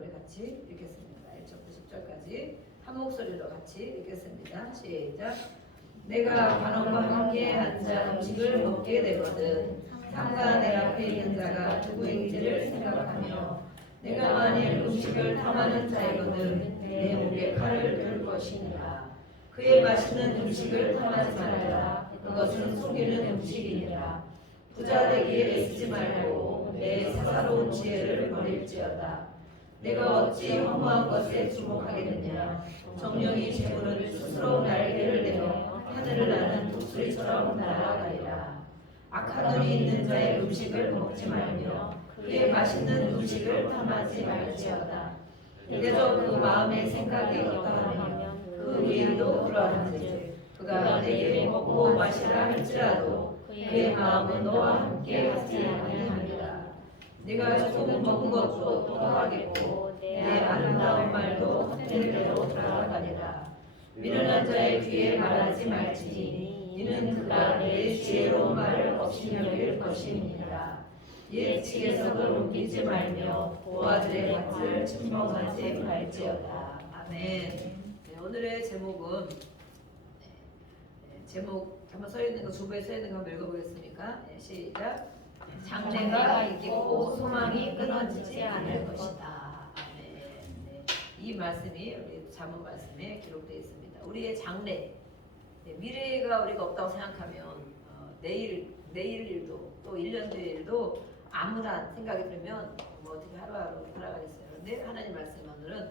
우리 같이 읽겠습니다. 1절부터 10절까지 한 목소리로 같이 읽겠습니다. 시작. 내가 관원과 함께 앉아 음식을 먹게 되거든 상과 내 앞에 있는 자가 누구인지를 생각하며 내가 만일 음식을 탐하는 자이거든 내 목에 칼을 둘 것이니라. 그의 맛있는 음식을 탐하지 말라. 그것은 속이는 음식이니라. 부자 되기에 애쓰지 말고 내 사사로운 지혜를 버릴지어다. 내가 어찌 허무한 것에 주목하겠느냐. 정령이 재물을 스스로 날개를 내어 하늘을 나는 독수리처럼 날아가리라. 악한 눈이 있는 자의 음식을 먹지 말며 그의 맛있는 음식을 탐하지 말지어다. 그저 그 마음의 생각이 어떠하면 그 일도 그러한지 그가 내게 먹고 마시라 할지라도 그의 마음은 너와 함께 하지 아니하리라. 네가 조금 먹은 것도 또하겠고 내 아름다운 말도 헛된 대로 돌아가리라. 미련한 자의 귀에 말하지 말지니 이는 그가 내 지혜로운 말을 없이 여길 것이니라. 옛 지혜석을 옮기지 말며 고아들의 밭을 침범하지 말지어다. 아멘. 네, 오늘의 제목은 제목 한번 써 있는 거 주부에 써 있는 거 한번 읽어보겠습니까? 네, 시작. 장래가 있겠고 소망이 끊어지지 않을 것이다. 아멘. 네, 이 말씀이 우리 자문 말씀에 기록되어 있습니다. 우리의 장래, 미래가 우리가 없다고 생각하면 내일 일도 또 1년 뒤의 일도 아무런 생각이 들면 뭐 어떻게 하루하루 살아가겠어요. 그런데 하나님 말씀 오늘은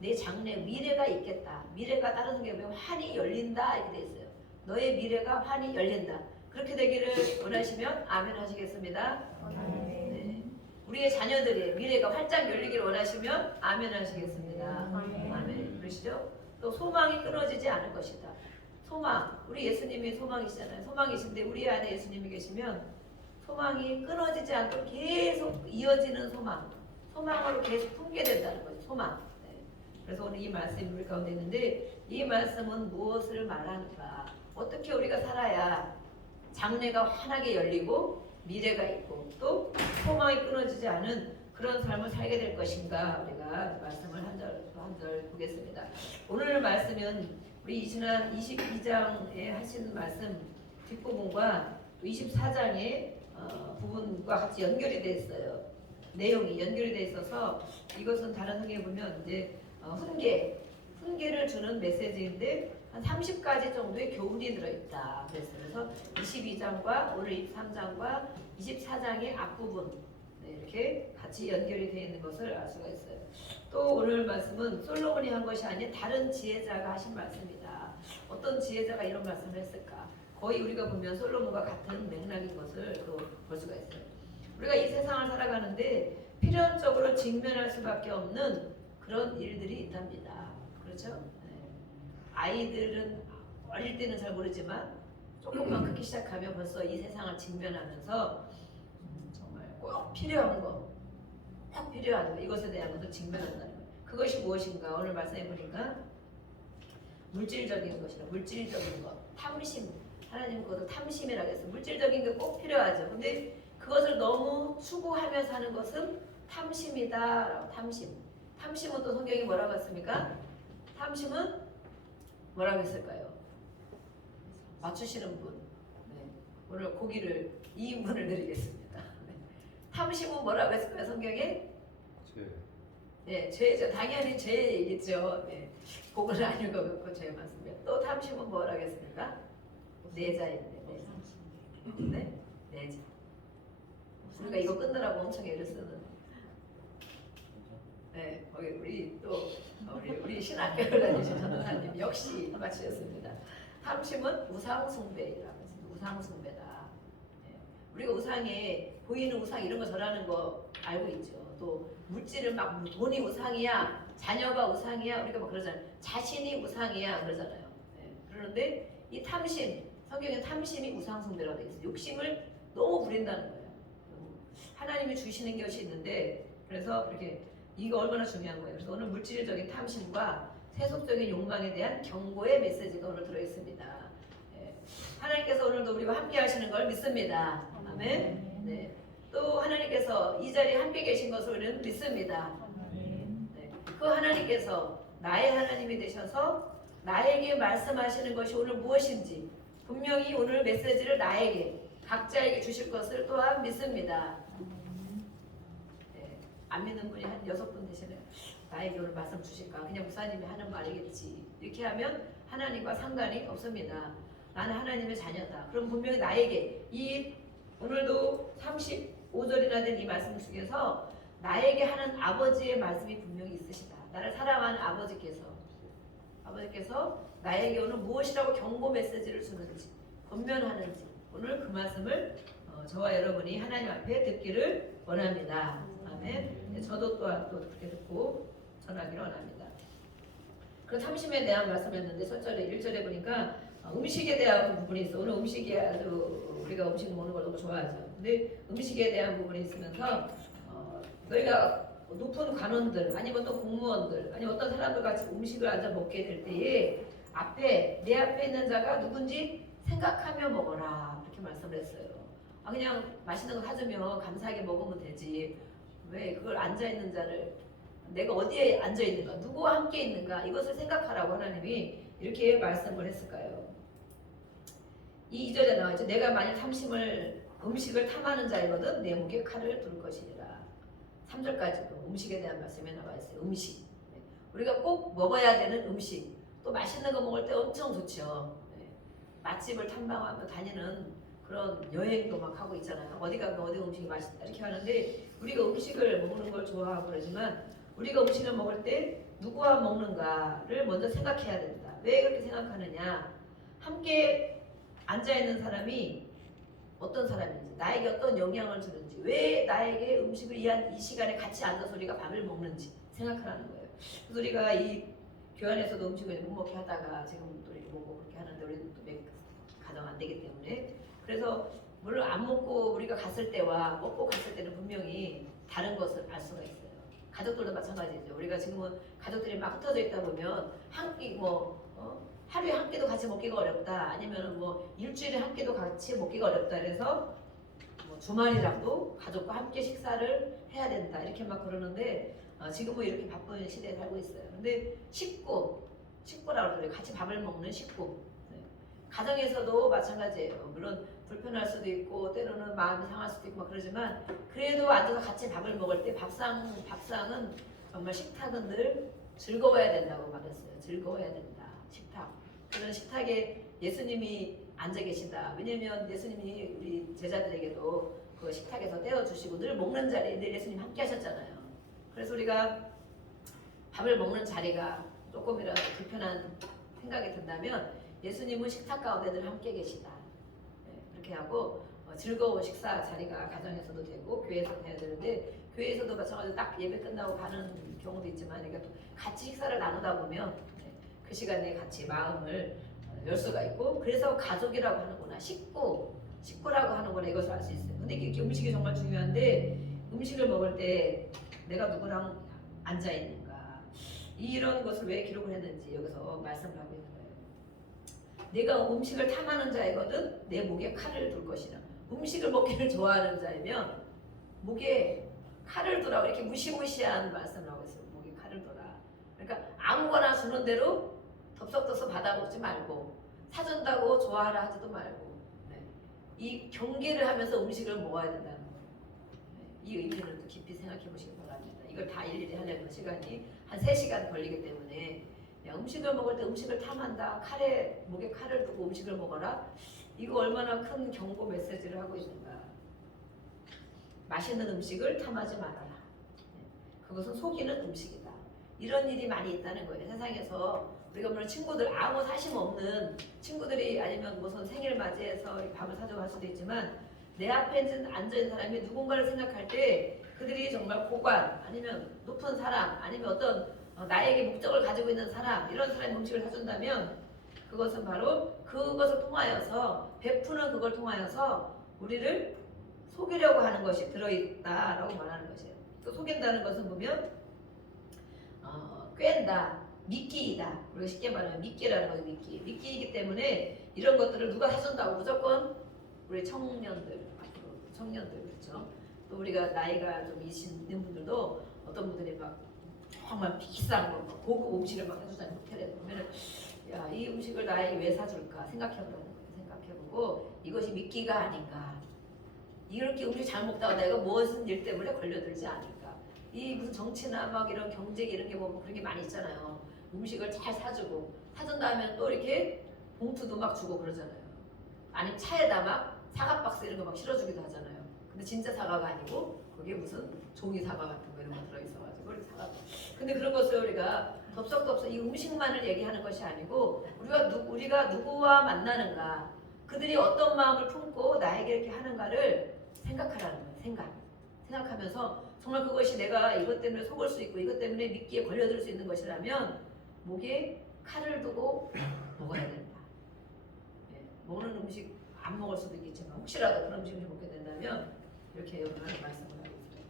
내 장래 미래가 있겠다. 미래가 다른 성경에 보면 환히 열린다 이렇게 돼 있어요. 너의 미래가 환히 열린다. 그렇게 되기를 원하시면 아멘 하시겠습니다. 네. 우리의 자녀들의 미래가 활짝 열리기를 원하시면 아멘 하시겠습니다. 아멘. 그러시죠? 또 소망이 끊어지지 않을 것이다. 소망, 우리 예수님이 소망이시잖아요. 소망이신데 우리 안에 예수님이 계시면 소망이 끊어지지 않고 계속 이어지는 소망으로 계속 품게 된다는 거죠. 소망. 네. 그래서 오늘 이 말씀이 우리 가운데 있는데 이 말씀은 무엇을 말하는가? 어떻게 우리가 살아야 장래가 환하게 열리고 미래가 있고 또 소망이 끊어지지 않은 그런 삶을 살게 될 것인가? 우리가 말씀을 한 절 보겠습니다. 오늘 말씀은 우리 지난 22장에 하신 말씀 뒷부분과 24장의 부분과 같이 연결이 되어 있어요. 내용이 연결이 되어 있어서 이것은 다른 성경에 보면 이제 훈계를 주는 메시지인데 한 30가지 정도의 교훈이 들어있다. 그래서 22장과 오늘 23장과 24장의 앞부분 이렇게 같이 연결이 되어 있는 것을 알 수가 있어요. 또 오늘 말씀은 솔로몬이 한 것이 아닌 다른 지혜자가 하신 말씀이다. 어떤 지혜자가 이런 말씀을 했을까? 거의 우리가 보면 솔로몬과 같은 맥락인 것을 또 볼 수가 있어요. 우리가 이 세상을 살아가는데 필연적으로 직면할 수밖에 없는 그런 일들이 있답니다. 그렇죠? 네. 아이들은 어릴 때는 잘 모르지만 조금만 크기 시작하면 벌써 이 세상을 직면하면서 정말 꼭 필요한 거, 이것에 대한 것을 직면한다는 거예요. 그것이 무엇인가? 오늘 말씀해 보니까 물질적인 것이라 물질적인 것, 탐심. 하나님 것도 탐심이라고 했어요. 물질적인 게 꼭 필요하죠. 근데 그것을 너무 추구하며 사는 것은 탐심이다. 탐심은 또 성경이 뭐라고 했습니까? 탐심은 뭐라고 했을까요? 맞추시는 분. 네. 오늘 고기를 2인분을 드리겠습니다. 네. 탐심은 뭐라고 했을까요? 성경에? 네, 죄죠. 당연히 죄이겠죠. 네. 복을 안 읽어갖고 죄 맞습니다. 또 탐심은 뭐라고 했습니까? 내자인데, 내자. 네? 내자. 우리가 이거 끊느라고 엄청 애를 쓰는. 네, 우리 신학교를 다니신 전도사님 역시 맞추셨습니다. 탐심은 우상숭배라고 했습니다. 우상숭배다. 네. 우리가 우상에 보이는 우상 이런 거 전하는 거 알고 있죠. 또 물질을 막 돈이 우상이야, 자녀가 우상이야, 우리가 막 그러잖아요. 자신이 우상이야 그러잖아요. 네. 그런데 이 탐심, 성경에 탐심이 우상숭배라고 되어 있어요. 욕심을 너무 부린다는 거예요. 하나님이 주시는 것이 있는데 그래서 그렇게 이거 얼마나 중요한 거예요. 그래서 오늘 물질적인 탐심과 세속적인 욕망에 대한 경고의 메시지가 오늘 들어있습니다. 네. 하나님께서 오늘도 우리와 함께 하시는 걸 믿습니다. 아멘. 네. 또 하나님께서 이 자리에 함께 계신 것을 우리는 믿습니다. 네. 하나님께서 나의 하나님이 되셔서 나에게 말씀하시는 것이 오늘 무엇인지 분명히 오늘 메시지를 나에게 각자에게 주실 것을 또한 믿습니다. 네, 안 믿는 분이 한 6분 되시네요. 나에게 오늘 말씀 주실까? 그냥 목사님이 하는 말이겠지. 이렇게 하면 하나님과 상관이 없습니다. 나는 하나님의 자녀다. 그럼 분명히 나에게 이 오늘도 35절이나 된 이 말씀 속에서 나에게 하는 아버지의 말씀이 분명히 있으시다. 나를 사랑하는 아버지께서 나에게 오늘 무엇이라고 경고 메시지를 주는지 권면하는지 오늘 그 말씀을 저와 여러분이 하나님 앞에 듣기를 원합니다. 아멘. 네, 저도 또한 또 그렇게 듣고 전하기를 원합니다. 그럼 삼심에 대한 말씀했는데 1절에 보니까 음식에 대한 부분이 있어. 오늘 음식이 아주 우리가 음식 먹는 걸 너무 좋아하죠. 근데 음식에 대한 부분이 있으면서 너희가 높은 관원들 아니면 또 공무원들 아니면 어떤 사람들 같이 음식을 앉아 먹게 될 때에 내 앞에 있는 자가 누군지 생각하며 먹어라 이렇게 말씀을 했어요. 그냥 맛있는 거 사주면 감사하게 먹으면 되지. 왜 그걸 앉아 있는 자를 내가 어디에 앉아 있는가 누구와 함께 있는가 이것을 생각하라고 하나님이 이렇게 말씀을 했을까요? 이 2절에 나와있죠. 내가 만일 음식을 탐하는 자이거든 내 목에 칼을 둘 것이니라. 3절까지도 음식에 대한 말씀이 나와 있어요. 음식. 우리가 꼭 먹어야 되는 음식. 또 맛있는 거 먹을 때 엄청 좋죠. 맛집을 탐방하며 다니는 그런 여행도 막 하고 있잖아요. 어디 가면 어디 음식이 맛있다 이렇게 하는데 우리가 음식을 먹는 걸 좋아하고 그러지만 우리가 음식을 먹을 때 누구와 먹는가를 먼저 생각해야 된다. 왜 그렇게 생각하느냐? 함께 앉아있는 사람이 어떤 사람인지 나에게 어떤 영향을 주는지 왜 나에게 음식을 이 시간에 같이 앉아서 우리가 밥을 먹는지 생각하라는 거예요. 그래서 우리가 이 교환에서도 음식을 못 먹게 하다가 지금 또 이렇게 먹고 그렇게 하는데 우리는 또 가정 안 되기 때문에 그래서 물론 안 먹고 우리가 갔을 때와 먹고 갔을 때는 분명히 다른 것을 알 수가 있어요. 가족들도 마찬가지죠. 우리가 지금은 가족들이 막 흩어져 있다 보면 한 끼 하루에 한 끼도 같이 먹기가 어렵다. 아니면 일주일에 한 끼도 같이 먹기가 어렵다. 그래서 주말이라도 가족과 함께 식사를 해야 된다. 이렇게 막 그러는데 지금은 이렇게 바쁜 시대에 살고 있어요. 근데 식구라고 그래요. 같이 밥을 먹는 식구. 네. 가정에서도 마찬가지예요. 물론 불편할 수도 있고 때로는 마음이 상할 수도 있고 막 그러지만 그래도 앉아서 같이 밥을 먹을 때 밥상은 정말 식탁은 늘 즐거워야 된다고 말했어요. 즐거워야 된다. 식탁. 그런 식탁에 예수님이 앉아 계신다. 왜냐면 예수님이 우리 제자들에게도 그 식탁에서 떼어주시고 늘 먹는 자리에 늘 예수님 함께 하셨잖아요. 그래서 우리가 밥을 먹는 자리가 조금이라도 불편한 생각이 든다면 예수님은 식탁 가운데 늘 함께 계시다. 네, 그렇게 하고 즐거운 식사 자리가 가정에서도 되고 교회에서도 해야 되는데 교회에서도 마찬가지로 딱 예배 끝나고 가는 경우도 있지만 그러니까 같이 식사를 나누다 보면 그 시간에 같이 마음을 열 수가 있고 그래서 가족이라고 하는구나 식구라고 하는구나 이것을 알 수 있어요. 근데 이렇게 음식이 정말 중요한데 음식을 먹을 때 내가 누구랑 앉아 있는가 이런 것을 왜 기록을 했는지 여기서 말씀을 하고 있는 거예요. 내가 음식을 탐하는 자이거든 내 목에 칼을 둘 것이라. 음식을 먹기를 좋아하는 자이면 목에 칼을 두라고 이렇게 무시무시한 말씀을 하고 있어요. 목에 칼을 두라. 그러니까 아무거나 주는 대로 덥석덥석 받아먹지 말고 사준다고 좋아하라 하지도 말고 이 경계를 하면서 음식을 먹어야 된다는 거예요. 이 의미를 또 깊이 생각해 보시기 바랍니다. 이걸 다 일일이 하려면 시간이 한 3시간 걸리기 때문에 음식을 먹을 때 음식을 탐한다. 목에 칼을 두고 음식을 먹어라. 이거 얼마나 큰 경고 메시지를 하고 있는가. 맛있는 음식을 탐하지 말아라. 그것은 속이는 음식이다. 이런 일이 많이 있다는 거예요. 세상에서 우리가 물론 친구들 아무 사심 없는 친구들이 아니면 무슨 생일 맞이해서 밥을 사주고 할 수도 있지만 내 앞에 앉아있는 사람이 누군가를 생각할 때 그들이 정말 고관 아니면 높은 사람 아니면 어떤 나에게 목적을 가지고 있는 사람 이런 사람이 음식을 사준다면 그것은 바로 그것을 통하여서 베푸는 그걸 통하여서 우리를 속이려고 하는 것이 들어있다라고 말하는 것이에요. 또 속인다는 것은 보면 꿰다 미끼이다. 우리가 쉽게 말하면 미끼라는 거죠. 미끼이기 때문에 이런 것들을 누가 사준다고 무조건 우리 청년들 그렇죠. 또 우리가 나이가 좀 있는 분들도 어떤 분들이 막 정말 비싼 거, 고급 음식을 막 해주다니 호텔에 보면은 야, 이 음식을 나에게 왜 사줄까 생각해보라는 거예요. 생각해보고 이것이 미끼가 아닌가. 이렇게 음식 잘 먹다가 내가 무슨 일 때문에 걸려들지 않을까. 이 무슨 정치나 막 이런 경제 이런 게 뭐 그런 게 많이 있잖아요. 음식을 잘 사주고 사준 다음에 또 이렇게 봉투도 막 주고 그러잖아요. 아니면 차에다 막 사과 박스 이런 거 막 실어주기도 하잖아요. 근데 진짜 사과가 아니고 거기에 무슨 종이 사과 같은 거 이런 거 들어있어가지고 우리 사과. 근데 그런 것을 우리가 덥석덥석 이 음식만을 얘기하는 것이 아니고 우리가 누구와 만나는가, 그들이 어떤 마음을 품고 나에게 이렇게 하는가를 생각하라는 거예요. 생각하면서 정말 그것이 내가 이것 때문에 속을 수 있고 이것 때문에 미끼에 걸려들 수 있는 것이라면 목에 칼을 두고 먹어야 된다. 네, 먹는 음식 안 먹을 수도 있겠지만 혹시라도 그런 음식을 먹게 된다면 이렇게 여러분한테 말씀을 하고 있어요.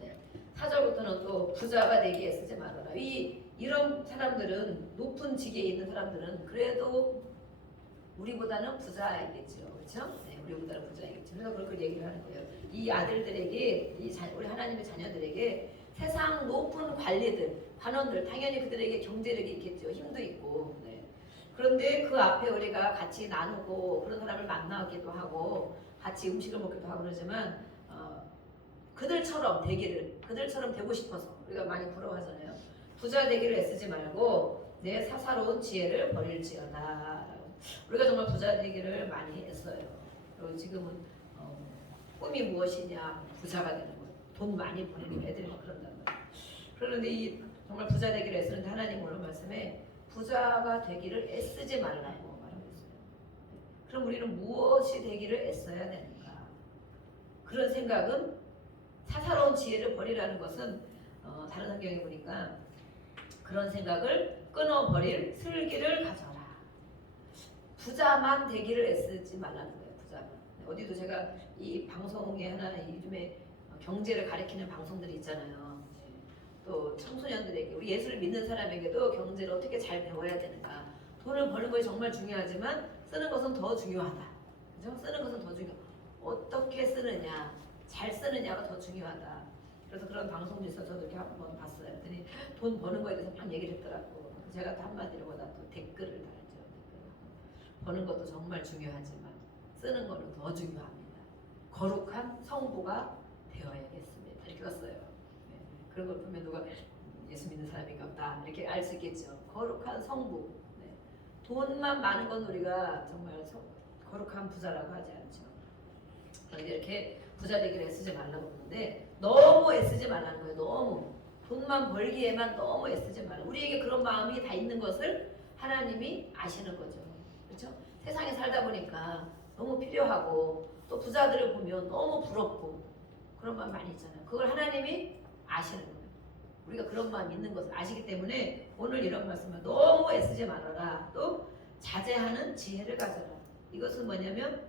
네. 4절부터는 또 부자가 되기에 쓰지 말아라. 이런 사람들은 높은 직에 있는 사람들은 그래도 우리보다는 부자이겠죠. 그렇죠? 네, 우리보다는 부자이겠죠. 그래서 그걸 얘기를 하는 거예요. 이 아들들에게, 우리 하나님의 자녀들에게 세상 높은 관리들, 관원들, 당연히 그들에게 경제력이 있겠죠. 힘도 있고. 네. 그런데 그 앞에 우리가 같이 나누고 그런 사람을 만나기도 하고 같이 음식을 먹기도 하고 그러지만 그들처럼 되고 싶어서 우리가 많이 부러워하잖아요. 부자 되기를 애쓰지 말고 내 사사로운 지혜를 버릴지어다. 우리가 정말 부자 되기를 많이 애써요. 그리고 지금은 꿈이 무엇이냐, 부자가 되는 것, 돈 많이 버는 애들이 막 그런단 말이에요. 그런데 정말 부자 되기를 애쓰는데 하나님 오늘 말씀에 부자가 되기를 애쓰지 말라고 말하고 있어요. 그럼 우리는 무엇이 되기를 애써야 되는가? 그런 생각은 사사로운 지혜를 버리라는 것은 다른 성경에 보니까 그런 생각을 끊어버릴 슬기를 가져라. 부자만 되기를 애쓰지 말라는 거예요. 부자만. 어디도 제가 이 방송에 하나 요즘에 경제를 가리키는 방송들이 있잖아요. 또 청소년들에게 우리 예수를 믿는 사람에게도 경제를 어떻게 잘 배워야 되는가. 돈을 버는 것이 정말 중요하지만 쓰는 것은 더 중요하다. 그죠? 쓰는 것은 더 중요. 어떻게 쓰느냐, 잘 쓰느냐가 더 중요하다. 그래서 그런 방송도 있어서 저도 이렇게 한번 봤어요. 그랬더니 돈 버는 거에 대해서 막 얘기를 했더라고. 제가 또 한마디로보다 또 댓글을 달았죠. 버는 것도 정말 중요하지만 쓰는 것은 더 중요합니다. 거룩한 성부가 되어야겠습니다. 이렇게 썼어요. 네. 그런 걸 보면 누가 예수 믿는 사람이 없다 이렇게 알 수 있겠죠. 거룩한 성부. 네. 돈만 많은 건 우리가 정말 거룩한 부자라고 하지 않죠. 그런데 이렇게 부자 되기를 애쓰지 말라고 하는데 너무 애쓰지 말라는 거예요. 너무 돈만 벌기에만 너무 애쓰지 말라. 우리에게 그런 마음이 다 있는 것을 하나님이 아시는 거죠. 그렇죠? 세상에 살다 보니까 너무 필요하고 또 부자들을 보면 너무 부럽고 그런 마음 많이 있잖아요. 그걸 하나님이 아시는 거예요. 우리가 그런 마음 있는 것을 아시기 때문에 오늘 이런 말씀을 너무 애쓰지 말아라. 또 자제하는 지혜를 가져라. 이것은 뭐냐면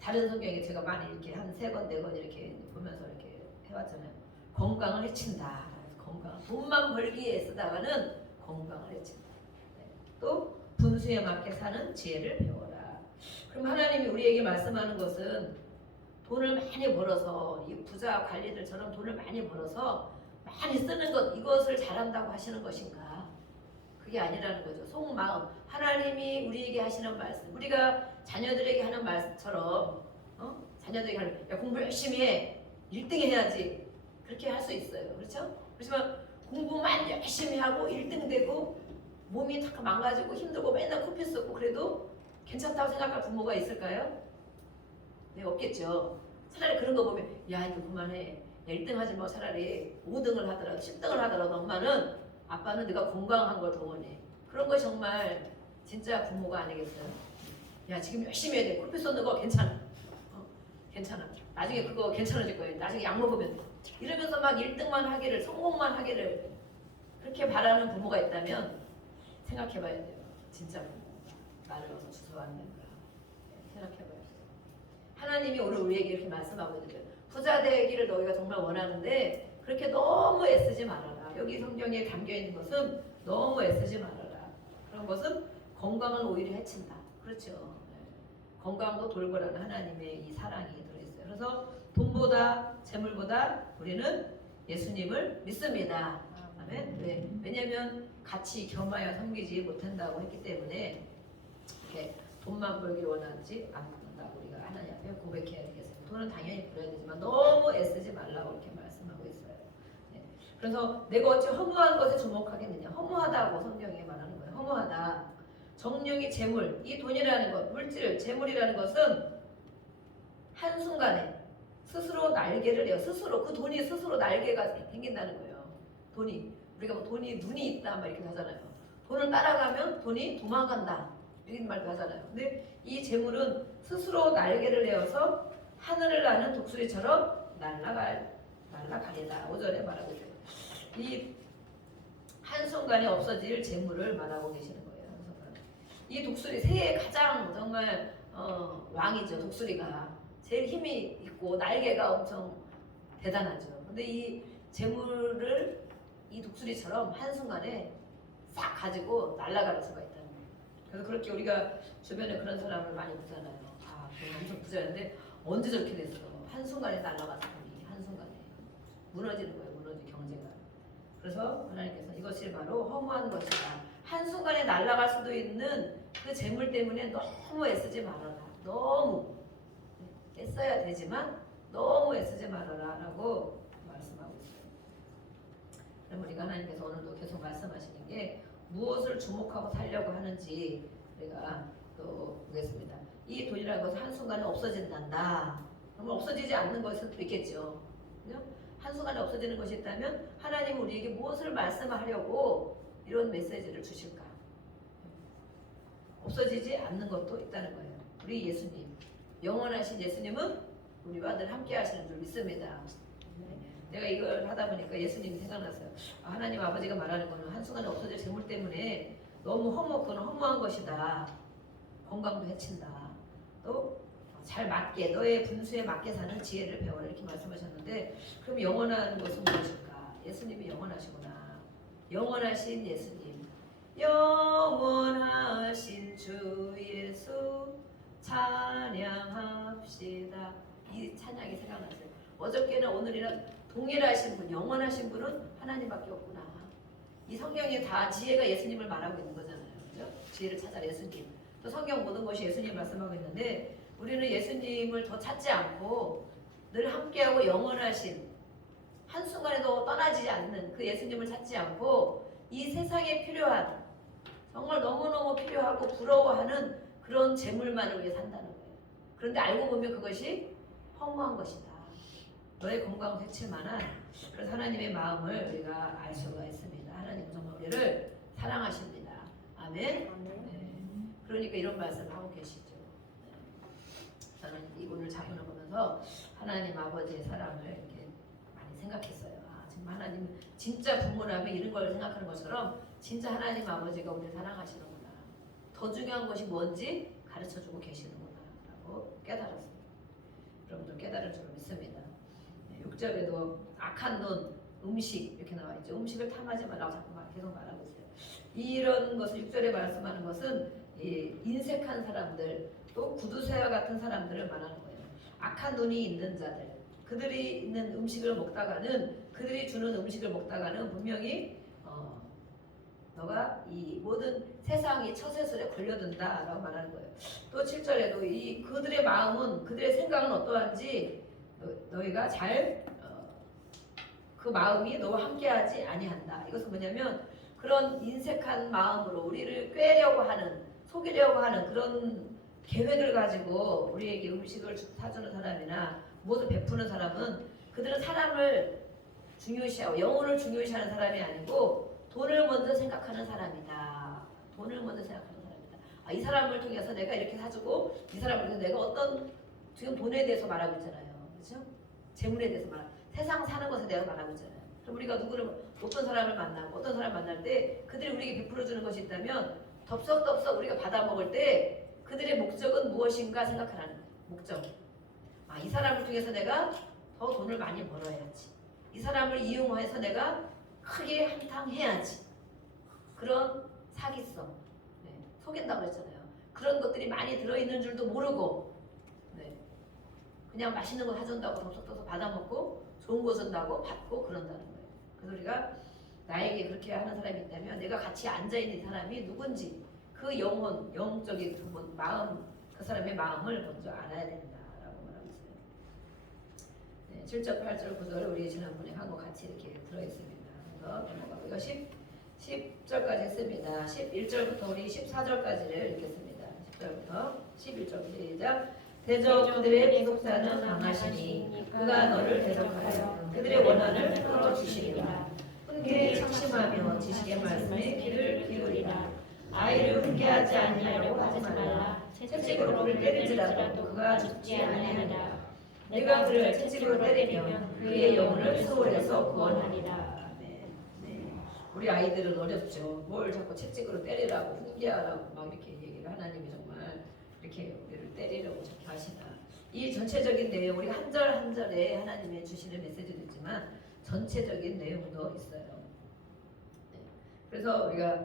다른 성경에 제가 많이 이렇게 한 3권, 4권 이렇게 보면서 이렇게 해왔잖아요. 건강을 해친다. 건강. 돈만 벌기에 쓰다가는 건강을 해친다. 네. 또 분수에 맞게 사는 지혜를 배워라. 그럼 하나님이 우리에게 말씀하는 것은 돈을 많이 벌어서 이 부자 관리들처럼 돈을 많이 벌어서 많이 쓰는 것 이것을 잘한다고 하시는 것인가? 그게 아니라는 거죠. 속마음. 하나님이 우리에게 하시는 말씀, 우리가 자녀들에게 하는 말씀처럼 자녀들에게 하는 야 공부 열심히 해. 1등 해야지. 그렇게 할 수 있어요. 그렇죠? 그렇지만 공부만 열심히 하고 1등 되고 몸이 다 망가지고 힘들고 맨날 코피 쏟고 그래도 괜찮다고 생각할 부모가 있을까요? 네, 없겠죠. 차라리 그런 거 보면 야 이거 그만해. 1등 하지 마. 차라리 5등을 하더라도 10등을 하더라도 엄마는 아빠는 네가 건강한 걸 더 원해. 그런 거 정말 진짜 부모가 아니겠어요? 야 지금 열심히 해야 돼. 코피 쏟는 거 괜찮아. 괜찮아. 나중에 그거 괜찮아질 거예요. 나중에 약 먹으면 돼. 이러면서 막 1등만 하기를 성공만 하기를 그렇게 바라는 부모가 있다면 생각해봐야 돼요. 진짜 나를 어디서 주워왔는가 생각해봐야 돼요. 하나님이 오늘 우리에게 이렇게 말씀하고 있는데 부자 되기를 너희가 정말 원하는데 그렇게 너무 애쓰지 말아라. 여기 성경에 담겨있는 것은 너무 애쓰지 말아라. 그런 것은 건강을 오히려 해친다. 그렇죠. 네. 건강도 돌보라는 하나님의 이 사랑이 들어있어요. 그래서 돈보다 재물보다 우리는 예수님을 믿습니다. 아멘. 왜? 왜냐하면 같이 겸하여 섬기지 못한다고 했기 때문에 이렇게 돈만 벌기를 원하지 않는다고 우리가 하나님 앞에 고백해야 되겠어요. 돈은 당연히 벌어야 되지만 너무 애쓰지 말라고 이렇게 말씀하고 있어요. 네. 그래서 내가 어찌 허무한 것에 주목하겠느냐. 허무하다고 성경에 말하는 거예요. 허무하다. 정령이 재물, 이 돈이라는 것, 물질, 재물이라는 것은 한순간에 스스로 날개를 내요. 스스로 그 돈이 스스로 날개가 생긴다는 거예요. 돈이 우리가 뭐 돈이 눈이 있다 막 이렇게 하잖아요. 돈을 따라가면 돈이 도망간다 이런 말도 하잖아요. 근데 이 재물은 스스로 날개를 내어서 하늘을 나는 독수리처럼 날아가리다. 5절에 말하고 있어요. 이 한순간에 없어질 재물을 말하고 계시는 거예요. 한순간에. 이 독수리 새의 가장 정말 왕이죠. 독수리가 제일 힘이 있고 날개가 엄청 대단하죠. 근데 이 재물을 이 독수리처럼 한순간에 싹 가지고 날아갈 수가 있다는 거예요. 그래서 그렇게 우리가 주변에 그런 사람을 많이 보잖아요. 아, 엄청 부자였는데 언제 저렇게 됐어? 한순간에 날아가서 돈이 한순간에 무너지는 거예요. 무너지 경제가. 그래서 하나님께서 이것이 바로 허무한 것이다. 한순간에 날아갈 수도 있는 그 재물 때문에 너무 애쓰지 말아라. 너무 애써야 되지만 너무 애쓰지 말아라 라고 말씀하고 있어요. 그럼 우리가 하나님께서 오늘도 계속 말씀하시는 게 무엇을 주목하고 살려고 하는지 우리가 또 보겠습니다. 이 돈이라는 것은 한순간에 없어진단다. 그러면 없어지지 않는 것은 또 있겠죠. 그죠? 한순간에 없어지는 것이 있다면 하나님은 우리에게 무엇을 말씀하려고 이런 메시지를 주실까? 없어지지 않는 것도 있다는 거예요. 우리 예수님, 영원하신 예수님은 우리와 늘 함께 하시는 줄 믿습니다. 내가 이걸 하다 보니까 예수님이 생각났어요. 아, 하나님 아버지가 말하는 거는 한순간에 없어질 재물 때문에 너무 허무한 것이다. 건강도 해친다. 또 잘 맞게 너의 분수에 맞게 사는 지혜를 배워라 이렇게 말씀하셨는데 그럼 영원한 것은 무엇일까? 예수님이 영원하시구나. 영원하신 예수님, 영원하신 주 예수 찬양합시다. 이 찬양이 생각났어요. 어저께나 오늘이나 동일하신 분, 영원하신 분은 하나님밖에 없구나. 이 성경에 다 지혜가 예수님을 말하고 있는 거잖아요. 그죠? 지혜를 찾아 예수님. 또 성경 모든 것이 예수님 말씀하고 있는데 우리는 예수님을 더 찾지 않고 늘 함께하고 영원하신 한순간에도 떠나지 않는 그 예수님을 찾지 않고 이 세상에 필요한 정말 너무너무 필요하고 부러워하는 그런 재물만을 위해 산다는 거예요. 그런데 알고 보면 그것이 허무한 것이다. 너의 건강을 해칠 만한 그런 하나님의 마음을 우리가 알 수가 있습니다. 하나님은 정말 우리를 사랑하십니다. 아멘. 네. 그러니까 이런 말씀을 하고 계시죠. 네. 저는 이 오늘 자문을 보면서 하나님 아버지의 사랑을 이렇게 많이 생각했어요. 아, 정말 하나님 진짜 부모라면 이런 걸 생각하는 것처럼 진짜 하나님 아버지가 우리를 사랑하시는구나. 더 중요한 것이 뭔지 가르쳐주고 계시는구나 라고 깨달았습니다. 여러분들 깨달을 줄 믿습니다. 6절에도 악한 눈, 음식 이렇게 나와 있죠. 음식을 탐하지 말라고 자꾸 계속 말하고 있어요. 이런 것을 6절에 말씀하는 것은 인색한 사람들 또 구두쇠와 같은 사람들을 말하는 거예요. 악한 눈이 있는 자들, 그들이 있는 음식을 먹다가는 그들이 주는 음식을 먹다가는 분명히 너가 이 모든 세상이 처세술에 걸려든다라고 말하는 거예요. 또 7절에도 이 그들의 마음은 그들의 생각은 어떠한지 너희가 잘 그 마음이 너와 함께하지 아니한다. 이것은 뭐냐면 그런 인색한 마음으로 우리를 꿰려고 하는 속이려고 하는 그런 계획을 가지고 우리에게 음식을 사주는 사람이나 무엇을 베푸는 사람은 그들은 사람을 중요시하고 영혼을 중요시하는 사람이 아니고 돈을 먼저 생각하는 사람이다. 돈을 먼저 생각하는 사람이다. 아, 이 사람을 통해서 내가 이렇게 사주고 이 사람을 통해서 내가 어떤 지금 돈에 대해서 말하고 있잖아요. 그렇죠? 재물에 대해서 말하고 세상 사는 것에 대해서 말하고 있잖아요. 그럼 우리가 누구를 어떤 사람을 만나고 어떤 사람 만날 때 그들이 우리에게 베풀어 주는 것이 있다면 덥석덥석 우리가 받아 먹을 때 그들의 목적은 무엇인가 생각하라는 목적. 아, 이 사람을 통해서 내가 더 돈을 많이 벌어야지. 이 사람을 이용해서 내가 크게 한탕해야지. 그런 사기성. 네, 속인다고 했잖아요. 그런 것들이 많이 들어있는 줄도 모르고 네, 그냥 맛있는 거 사준다고 덥석덥석 받아먹고 좋은 거 준다고 받고 그런다는 거예요. 그래서 우리가 나에게 그렇게 하는 사람이 있다면 내가 같이 앉아있는 사람이 누군지 그 영혼, 영적인 그 마음, 그 사람의 마음을 먼저 알아야 된다라고 말하고 있어요. 네, 7절, 8절, 9절 우리 지난번에 한 거 같이 이렇게 들어있습니다. 그래서 넘어가고 이거 10절까지 했습니다. 11절부터 우리 14절까지를 읽겠습니다. 10절부터 11절 시작. 대적 그들의 구속사는 강하시니 그가 너를 대적하여 그들의 원한을 풀어주시리라. 훈계에 착심하며 지식의 말씀에 귀를 기울이라. 아이를 훈계하지 아니하려고 하지 말라. 채찍으로 그를 때릴지라도 그가 죽지 아니하리라. 내가 그를 채찍으로 때리면 그의 영혼을 소홀해서 구원하리라. 네. 우리 아이들은 어렵죠. 뭘 자꾸 채찍으로 때리라고 훈계하라고 막 이렇게 얘기를 하나님이 정말 이렇게 우리를 때리려고 저렇게 하시나. 이 전체적인 내용 우리 한 절 한 절에 하나님의 주시는 메시지도 있지만 전체적인 내용도 있어요. 네. 그래서 우리가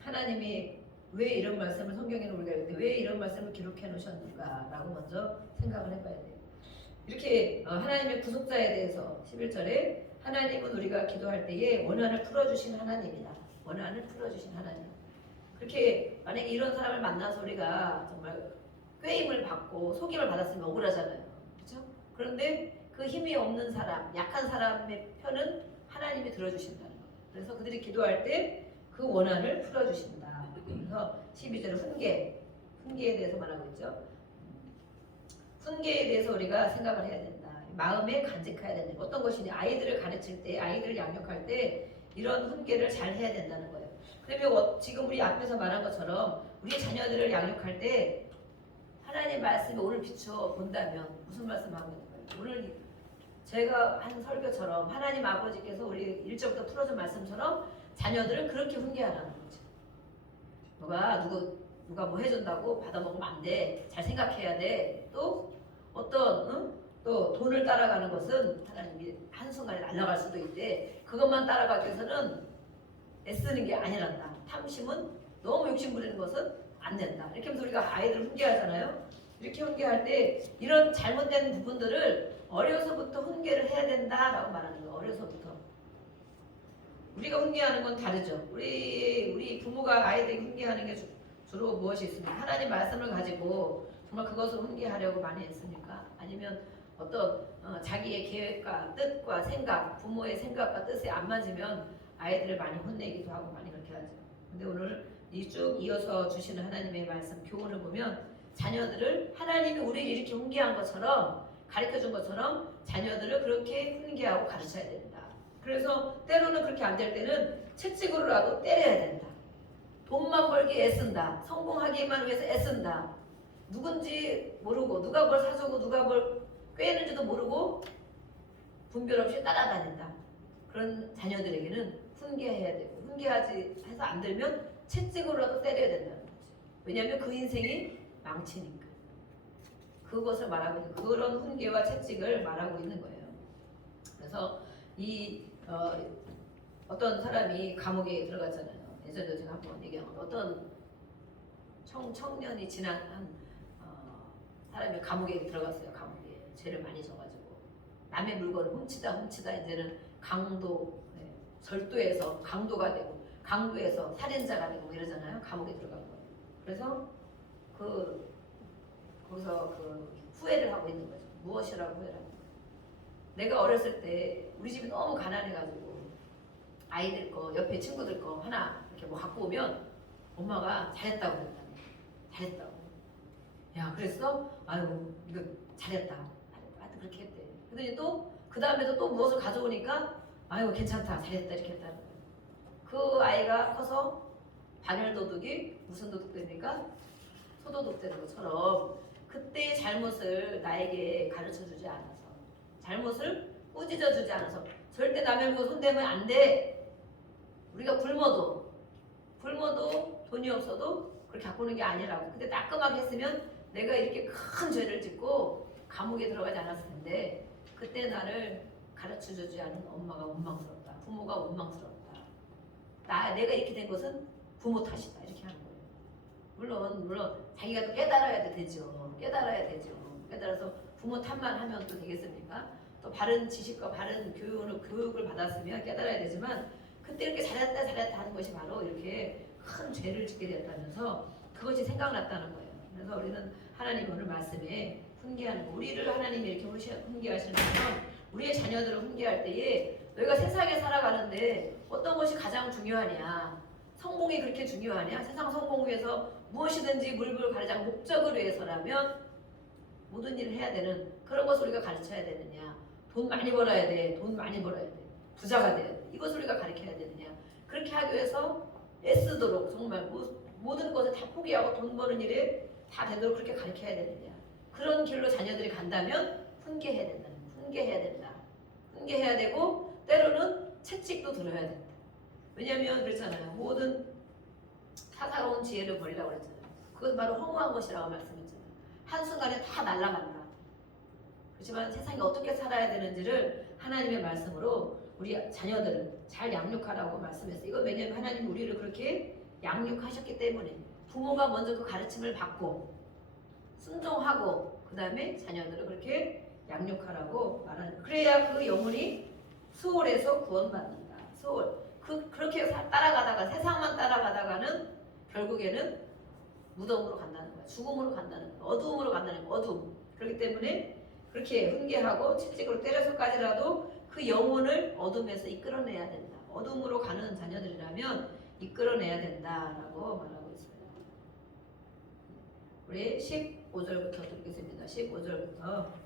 하나님이 왜 이런 말씀을 성경에는 우리가 읽는데 왜 이런 말씀을 기록해 놓으셨는가라고 먼저 생각을 해봐야 돼요. 이렇게 하나님의 구속자에 대해서 11절에 하나님은 우리가 기도할 때에 원한을 풀어주신 하나님이다. 원한을 풀어주신 하나님. 그렇게 만약에 이런 사람을 만나서 우리가 정말 꾀임을 받고 속임을 받았으면 억울하잖아요. 그렇죠? 그런데 그 힘이 없는 사람, 약한 사람의 편은 하나님이 들어주신다는 거예요. 그래서 그들이 기도할 때 그 원한을 풀어주신다. 그래서 12절은 훈계에 대해서 말하고 있죠. 훈계에 대해서 우리가 생각을 해야 된다. 마음에 간직해야 된다. 어떤 것이냐? 아이들을 가르칠 때, 아이들을 양육할 때 이런 훈계를 잘 해야 된다는 거예요. 그러면 지금 우리 앞에서 말한 것처럼 우리 자녀들을 양육할 때 하나님 말씀이 오늘 비춰 본다면 무슨 말씀하고 있는 거예요? 오늘 제가 한 설교처럼 하나님 아버지께서 우리 1절부터 풀어준 말씀처럼 자녀들을 그렇게 훈계하라는 거죠. 누가 뭐 해준다고 받아먹으면 안 돼. 잘 생각해야 돼. 또 또 돈을 따라가는 것은 하나님이 한순간에 날아갈 수도 있대. 그것만 따라가기 위해서는 애쓰는 게 아니란다. 탐심은 너무 욕심 부리는 것은 안 된다. 이렇게 하면서 우리가 아이들을 훈계하잖아요. 이렇게 훈계할 때 이런 잘못된 부분들을 어려서부터 훈계를 해야 된다라고 말하는 거예요. 어려서부터. 우리가 훈계하는 건 다르죠. 우리 부모가 아이들에게 훈계하는 게 주로 무엇이 있습니까? 하나님 말씀을 가지고 정말 그것을 훈계하려고 많이 했습니까? 아니면 어떤 자기의 계획과 뜻과 생각, 부모의 생각과 뜻에 안 맞으면 아이들을 많이 혼내기도 하고 많이 그렇게 하죠. 근데 오늘 이 쭉 이어서 주시는 하나님의 말씀 교훈을 보면 자녀들을 하나님이 우리를 이렇게 훈계한 것처럼 가르쳐준 것처럼 자녀들을 그렇게 훈계하고 가르쳐야 된다. 그래서 때로는 그렇게 안 될 때는 채찍으로라도 때려야 된다. 돈만 벌기 애쓴다. 성공하기만 위해서 애쓴다. 누군지 모르고 누가 뭘 사주고 누가 뭘 꿰는지도 모르고 분별 없이 따라다닌다. 그런 자녀들에게는 훈계해야 되고 훈계하지 해서 안 들면 채찍으로라도 때려야 된다는 거지. 왜냐하면 그 인생이 망치니까. 그것을 말하고 있는 그런 훈계와 채찍을 말하고 있는 거예요. 그래서 어떤 사람이 감옥에 들어갔잖아요. 예전에 제가 한번 얘기한 건 어떤 청년이 지난 사람이 감옥에 들어갔어요. 감옥에 죄를 많이 져가지고 남의 물건을 훔치다 이제는 절도에서 강도가 되고 강도에서 살인자가 되고 이러잖아요. 감옥에 들어간 거예요. 그래서 거기서 후회를 하고 있는 거죠. 무엇이라고 후회를 하는 거예요. 내가 어렸을 때 우리 집이 너무 가난해가지고 아이들 거 옆에 친구들 거 하나 이렇게 뭐 갖고 오면 엄마가 잘했다고 그랬다. 잘했다고. 야 그랬어? 아이고 이거 잘했다. 하여튼 그렇게 했대. 그러더니 또 그 다음에도 또 무엇을 가져오니까 아이고 괜찮다. 잘했다 이렇게 했다는 거예요. 그 아이가 커서 반열도둑이 무슨 도둑 됩니까? 소도둑 되는 것처럼 그때의 잘못을 나에게 가르쳐주지 않아서 잘못을 꾸짖어주지 않아서 절대 남의 물건 손대면 안 돼. 우리가 굶어도 돈이 없어도 그렇게 갖고 오는 게 아니라고. 근데 따끔하게 했으면 내가 이렇게 큰 죄를 짓고 감옥에 들어가지 않았을 텐데 그때 나를 가르쳐주지 않은 엄마가 원망스럽다. 부모가 원망스럽다. 내가 이렇게 된 것은 부모 탓이다. 이렇게 하는 거예요. 물론 자기가 또 깨달아야 되죠. 깨달아서 부모 탓만 하면 또 되겠습니까? 또 바른 지식과 바른 교육을 받았으면 깨달아야 되지만 그때 이렇게 잘했다 하는 것이 바로 이렇게 큰 죄를 짓게 되었다면서 그것이 생각났다는 거예요. 그래서 우리는 하나님 오늘 말씀에 훈계하는 거, 우리를 하나님이 이렇게 훈계하시는 것처럼 우리의 자녀들을 훈계할 때에 너희가 세상에 살아가는데 어떤 것이 가장 중요하냐, 성공이 그렇게 중요하냐, 세상 성공을 위해서 무엇이든지 물불 가리자 목적을 위해서라면 모든 일을 해야 되는 그런 것을 우리가 가르쳐야 되느냐, 돈 많이 벌어야 돼, 돈 많이 벌어야 돼, 부자가 돼야 돼, 이것을 우리가 가르쳐야 되느냐, 그렇게 하기 위해서 애쓰도록 정말 모든 것을 다 포기하고 돈 버는 일에 다 되도록 그렇게 가르쳐야 되느냐, 그런 길로 자녀들이 간다면 훈계해야 된다. 훈계해야 되고 때로는 채찍도 들어야 된다. 왜냐하면 그렇잖아요. 모든 사사로운 지혜를 버리라고 그랬잖아요. 그것은 바로 허무한 것이라고 말씀했잖아요. 한순간에 다 날아간다. 그렇지만 세상에 어떻게 살아야 되는지를 하나님의 말씀으로 우리 자녀들을 잘 양육하라고 말씀했어요. 이건 왜냐하면 하나님이 우리를 그렇게 양육하셨기 때문에 부모가 먼저 그 가르침을 받고 순종하고 그 다음에 자녀들을 그렇게 양육하라고 말하는 거예요. 그래야 그 영혼이 수월에서 구원받는다. 수월. 그렇게 따라가다가 세상만 따라가다가는 결국에는 무덤으로 간다는 거야. 죽음으로 간다는 거야. 어두움으로 간다는 거야. 어두움. 그렇기 때문에 그렇게 훈계하고 채찍으로 때려서까지라도 그 영혼을 어둠에서 이끌어내야 된다. 어둠으로 가는 자녀들이라면 이끌어내야 된다라고 말하고 있어요. 우리 15절부터 듣겠습니다. 15절부터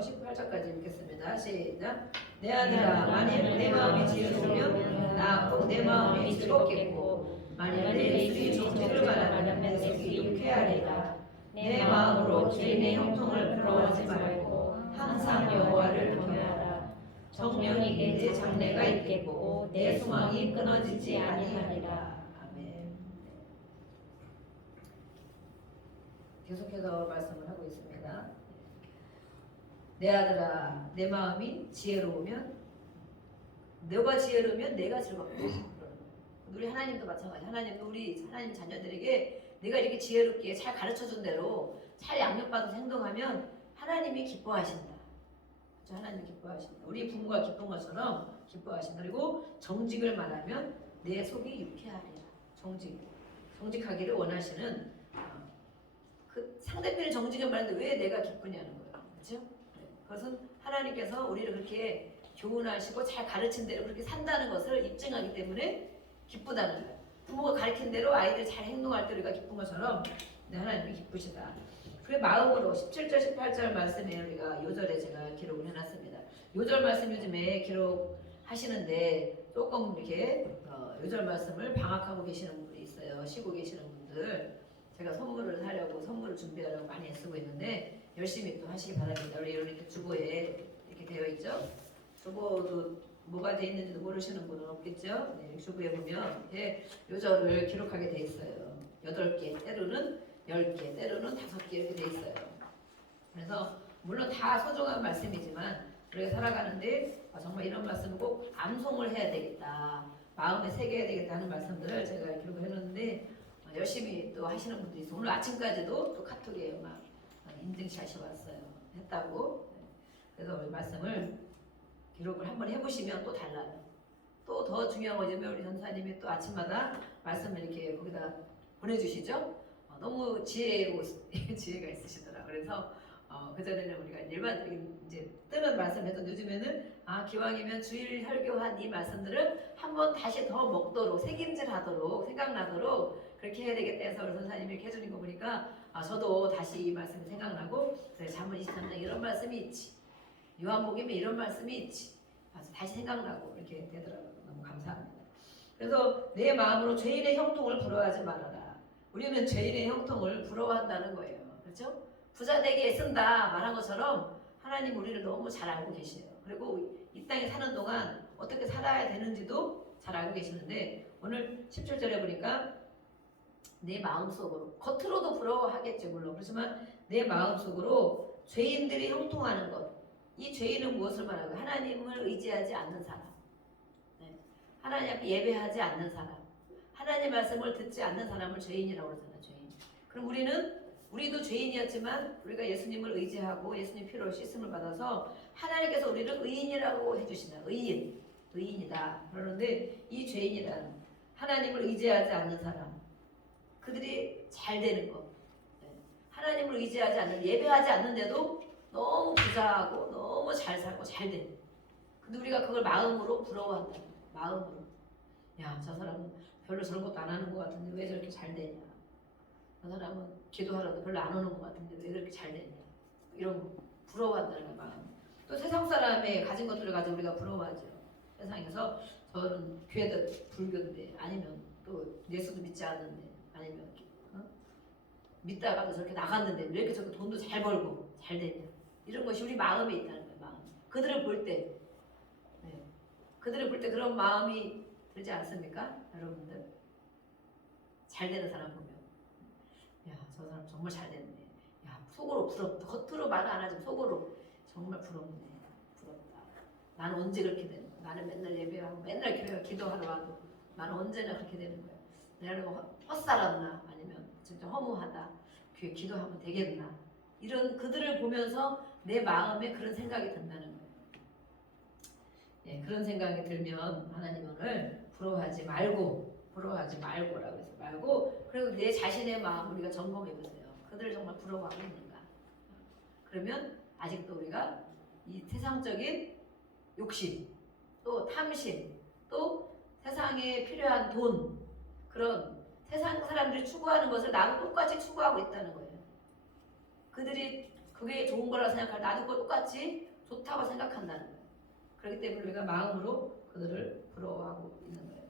18절까지 읽겠습니다. 시작. 내 아들아, 만일 내 마음이 지혜로우면 나 꼭 내 마음이 즐겁겠고 만일 내 입술이 정죄를 말하면 내 속이 유쾌하리라. 내 마음으로 죄인의 형통을 부러워하지 말고 항상 여호와를 경외하라. 정령이 내 장래가 있겠고 내 소망이 끊어지지 아니하리라. 아멘. 계속해서 말씀을 하고 있습니다. 내 아들아, 내 마음이 지혜로우면 너가 지혜로우면 내가 즐겁다. 우리 하나님도 마찬가지. 하나님도 우리 하나님 자녀들에게 내가 이렇게 지혜롭게 잘 가르쳐준 대로 잘 양육받아서 행동하면 하나님이 기뻐하신다. 그렇죠? 하나님이 기뻐하신다. 우리 부모가 기쁜 것처럼 기뻐하신다. 그리고 정직을 말하면 내 속이 유쾌하리라. 정직하기를 원하시는 그 상대편의 정직을 말하는데 왜 내가 기쁘냐는 거예요. 그렇죠? 그것은 하나님께서 우리를 그렇게 교훈하시고 잘 가르친 대로 그렇게 산다는 것을 입증하기 때문에 기쁘다는 거예요. 부모가 가르친 대로 아이들이 잘 행동할 때 우리가 기쁜 것처럼 하나님이 기쁘시다. 그 마음으로 17절 18절 말씀에 우리가 요절에 제가 기록을 해놨습니다. 요절 말씀 요즘에 기록하시는데 조금 이렇게 요절 말씀을 방학하고 계시는 분들이 있어요. 쉬고 계시는 분들 제가 선물을 준비하려고 많이 애쓰고 있는데 열심히 또 하시기 바랍니다. 우리 이렇게 주보에 이렇게 되어 있죠. 주보도 뭐가 되어 있는지도 모르시는 분은 없겠죠. 네, 주보에 보면 이렇게 요절을 기록하게 되어 있어요. 8개, 때로는 10개, 때로는 5개 이렇게 되어 있어요. 그래서 물론 다 소중한 말씀이지만 우리가 살아가는데 정말 이런 말씀을 꼭 암송을 해야 되겠다. 마음에 새겨야 되겠다 하는 말씀들을 제가 기록을 해놓는데 열심히 또 하시는 분들이 있어요. 오늘 아침까지도 또 카톡에 막 인증샷이 왔어요. 했다고. 그래서 우리 말씀을 기록을 한번 해보시면 또 달라요. 또 더 중요한 거냐면 우리 전사님이 또 아침마다 말씀을 이렇게 거기다 보내주시죠. 너무 지혜가 있으시더라. 그래서 그전에는 우리가 일반적인 이제 뜨는 말씀해도 요즘에는 기왕이면 주일 설교한 이 말씀들을 한번 다시 더 먹도록 새김질하도록 생각나도록 그렇게 해야 되겠다 해서 우리 선사님이 이렇게 해주는 거 보니까 저도 다시 이 말씀이 생각나고 잠언 23장 이런 말씀이 있지, 요한복음에 이런 말씀이 있지, 다시 생각나고 이렇게 되더라고요. 너무 감사합니다. 그래서 내 마음으로 죄인의 형통을 부러워하지 말아라. 우리는 죄인의 형통을 부러워한다는 거예요. 그렇죠? 부자 되게 쓴다 말한 것처럼 하나님 우리를 너무 잘 알고 계세요. 그리고 이 땅에 사는 동안 어떻게 살아야 되는지도 잘 알고 계시는데 오늘 17절에 보니까 내 마음속으로, 겉으로도 부러워하겠죠 물론. 그렇지만 내 마음속으로 죄인들이 형통하는 것, 이 죄인은 무엇을 말하고 하나님을 의지하지 않는 사람, 하나님 앞에 예배하지 않는 사람, 하나님 말씀을 듣지 않는 사람을 죄인이라고 그러잖아요. 죄인. 그럼 우리는 우리도 죄인이었지만 우리가 예수님을 의지하고 예수님 피로 씻음을 받아서 하나님께서 우리를 의인이라고 해주신다. 의인이다. 그러는데 이 죄인이란 하나님을 의지하지 않는 사람, 그들이 잘 되는 것. 하나님을 의지하지 않는, 예배하지 않는데도 너무 부자하고 너무 잘 살고 잘 돼. 근데 우리가 그걸 마음으로 부러워한다. 마음으로. 야, 저 사람은 별로 저런 것도 안 하는 것 같은데 왜 저렇게 잘 되냐. 저 사람은 기도하러도 별로 안 오는 것 같은데 왜 그렇게 잘 되냐. 이런 거 부러워한다는 마음. 또 세상 사람의 가진 것들을 가지고 우리가 부러워하죠. 세상에서 저는 교회도 불교인데 아니면 또 예수도 믿지 않는데 아니면 믿다가도 저렇게 나갔는데 왜 이렇게 저렇게 돈도 잘 벌고 잘 되냐. 이런 것이 우리 마음에 있다는 거예요. 마음. 그들을 볼 때 그들을 볼 때 그런 마음이 들지 않습니까? 여러분들 잘 되는 사람 보면 야, 저 사람 정말 잘 됐네. 야, 속으로 부럽다. 겉으로 말 안 하지만 속으로 정말 부럽네. 부럽다. 나는 언제 그렇게 되는 거야? 나는 맨날 예배하고 맨날 교회 기도하러 와도 나는 언제나 그렇게 되는 거야. 내가 헛살았나 아니면 진짜 허무하다. 교회 기도하면 되겠나. 이런 그들을 보면서 내 마음에 그런 생각이 든다는 거예요. 예, 그런 생각이 들면 하나님 오늘 부러워하지 말고라고 해서 말고 그리고 내 자신의 마음 우리가 점검해 보세요. 그들을 정말 부러워하고 있는가? 그러면 아직도 우리가 이 세상적인 욕심, 또 탐심, 또 세상에 필요한 돈 그런 세상 사람들이 추구하는 것을 나도 똑같이 추구하고 있다는 거예요. 그들이 그게 좋은 거라고 생각할 나도 그걸 똑같이 좋다고 생각한다는 거예요. 그렇기 때문에 우리가 마음으로 그들을 부러워하고 있는 거예요.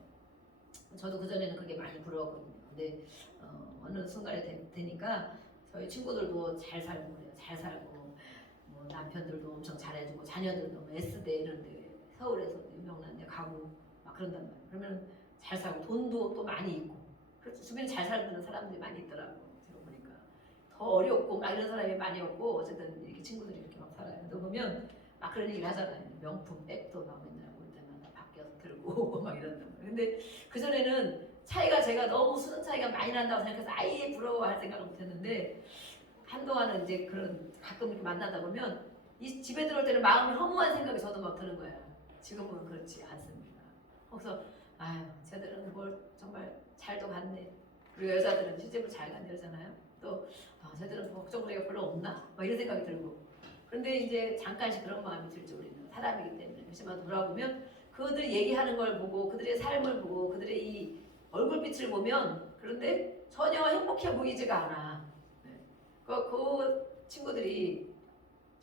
저도 그전에는 그게 많이 부러웠거든요. 근데 어느 순간에 되니까 저희 친구들도 잘 살고 그래요. 잘 살고 뭐 남편들도 엄청 잘해주고 자녀들도 뭐 S대 이런데 서울에서 유명한 데 가고 막 그런단 말이에요. 그러면 잘 살고 돈도 또 많이 있고 그래서 주변에 잘 살고 사람들이 많이 있더라고. 제가 보니까 더 어렵고 막 이런 사람이 많이 없고 어쨌든 이렇게 친구들이 이렇게 막 살아요. 또 보면 막 그런 얘기를 하잖아요. 명품 백도 막 맨날 올 때마다 바뀌어서 들고 오고 막 이런단 말이에요. 근데 그전에는 차이가 제가 너무 수능 차이가 많이 난다고 생각해서 아예 부러워할 생각을 못했는데 한동안은 이제 그런 가끔 이렇게 만나다 보면 이 집에 들어올 때는 마음이 허무한 생각이 저도 막 드는 거예요. 지금은 그렇지 않습니다. 그래서 아유 쟤들은 뭘 정말 잘도 갔네. 그리고 여자들은 시집을 잘 간다 그러잖아요. 또 쟤들은 걱정거리가 별로 없나? 막 이런 생각이 들고 그런데 이제 잠깐씩 그런 마음이 들죠. 우리는 사람이기 때문에 그렇지만 돌아보면 그들이 얘기하는 걸 보고 그들의 삶을 보고 그들의 이 얼굴빛을 보면 그런데 전혀 행복해 보이지가 않아. 그 친구들이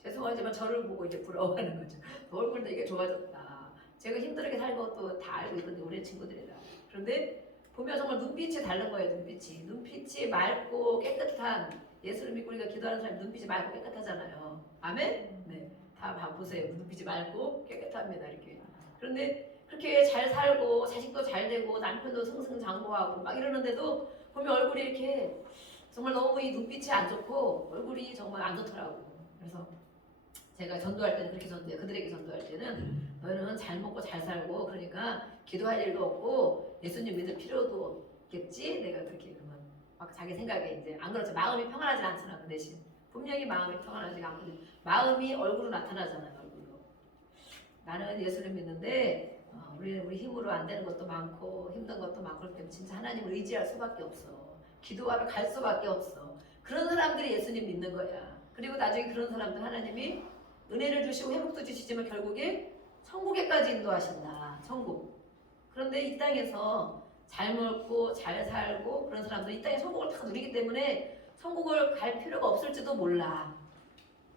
죄송하지만 저를 보고 이제 부러워하는 거죠. 얼굴도 이게 좋아졌다. 제가 힘들게 살 것도 다 알고 있는데 우리 친구들이라. 그런데 보면 정말 눈빛이 다른 거예요. 눈빛이 맑고 깨끗한 예수를 믿고 우리가 기도하는 사람이 눈빛이 맑고 깨끗하잖아요. 아멘? 네, 다 봐보세요. 눈빛이 맑고 깨끗합니다. 이렇게. 그런데 그렇게 잘 살고 자식도 잘 되고 남편도 승승장구하고 막 이러는데도 보면 얼굴이 이렇게 정말 너무 이 눈빛이 안 좋고 얼굴이 정말 안 좋더라고. 그래서 제가 전도할 때는 그렇게 전도해요. 그들에게 전도할 때는 너희는 잘 먹고 잘 살고 그러니까 기도할 일도 없고 예수님 믿을 필요도 없겠지? 내가 그렇게 그러면 막 자기 생각에 이제 안 그렇죠. 마음이 평안하지 않잖아. 그 대신 분명히 마음이 평안하지 않거든. 마음이 얼굴로 나타나잖아요. 얼굴로. 나는 예수를 믿는데 우리 힘으로 안 되는 것도 많고 힘든 것도 많고 그렇기 때문에 진짜 하나님을 의지할 수밖에 없어. 기도하러 갈 수밖에 없어. 그런 사람들이 예수님 믿는 거야. 그리고 나중에 그런 사람들 하나님이 은혜를 주시고 회복도 주시지만 결국에 천국에까지 인도하신다. 천국. 그런데 이 땅에서 잘 먹고 잘 살고 그런 사람들 이 땅에 천국을 다 누리기 때문에 천국을 갈 필요가 없을지도 몰라.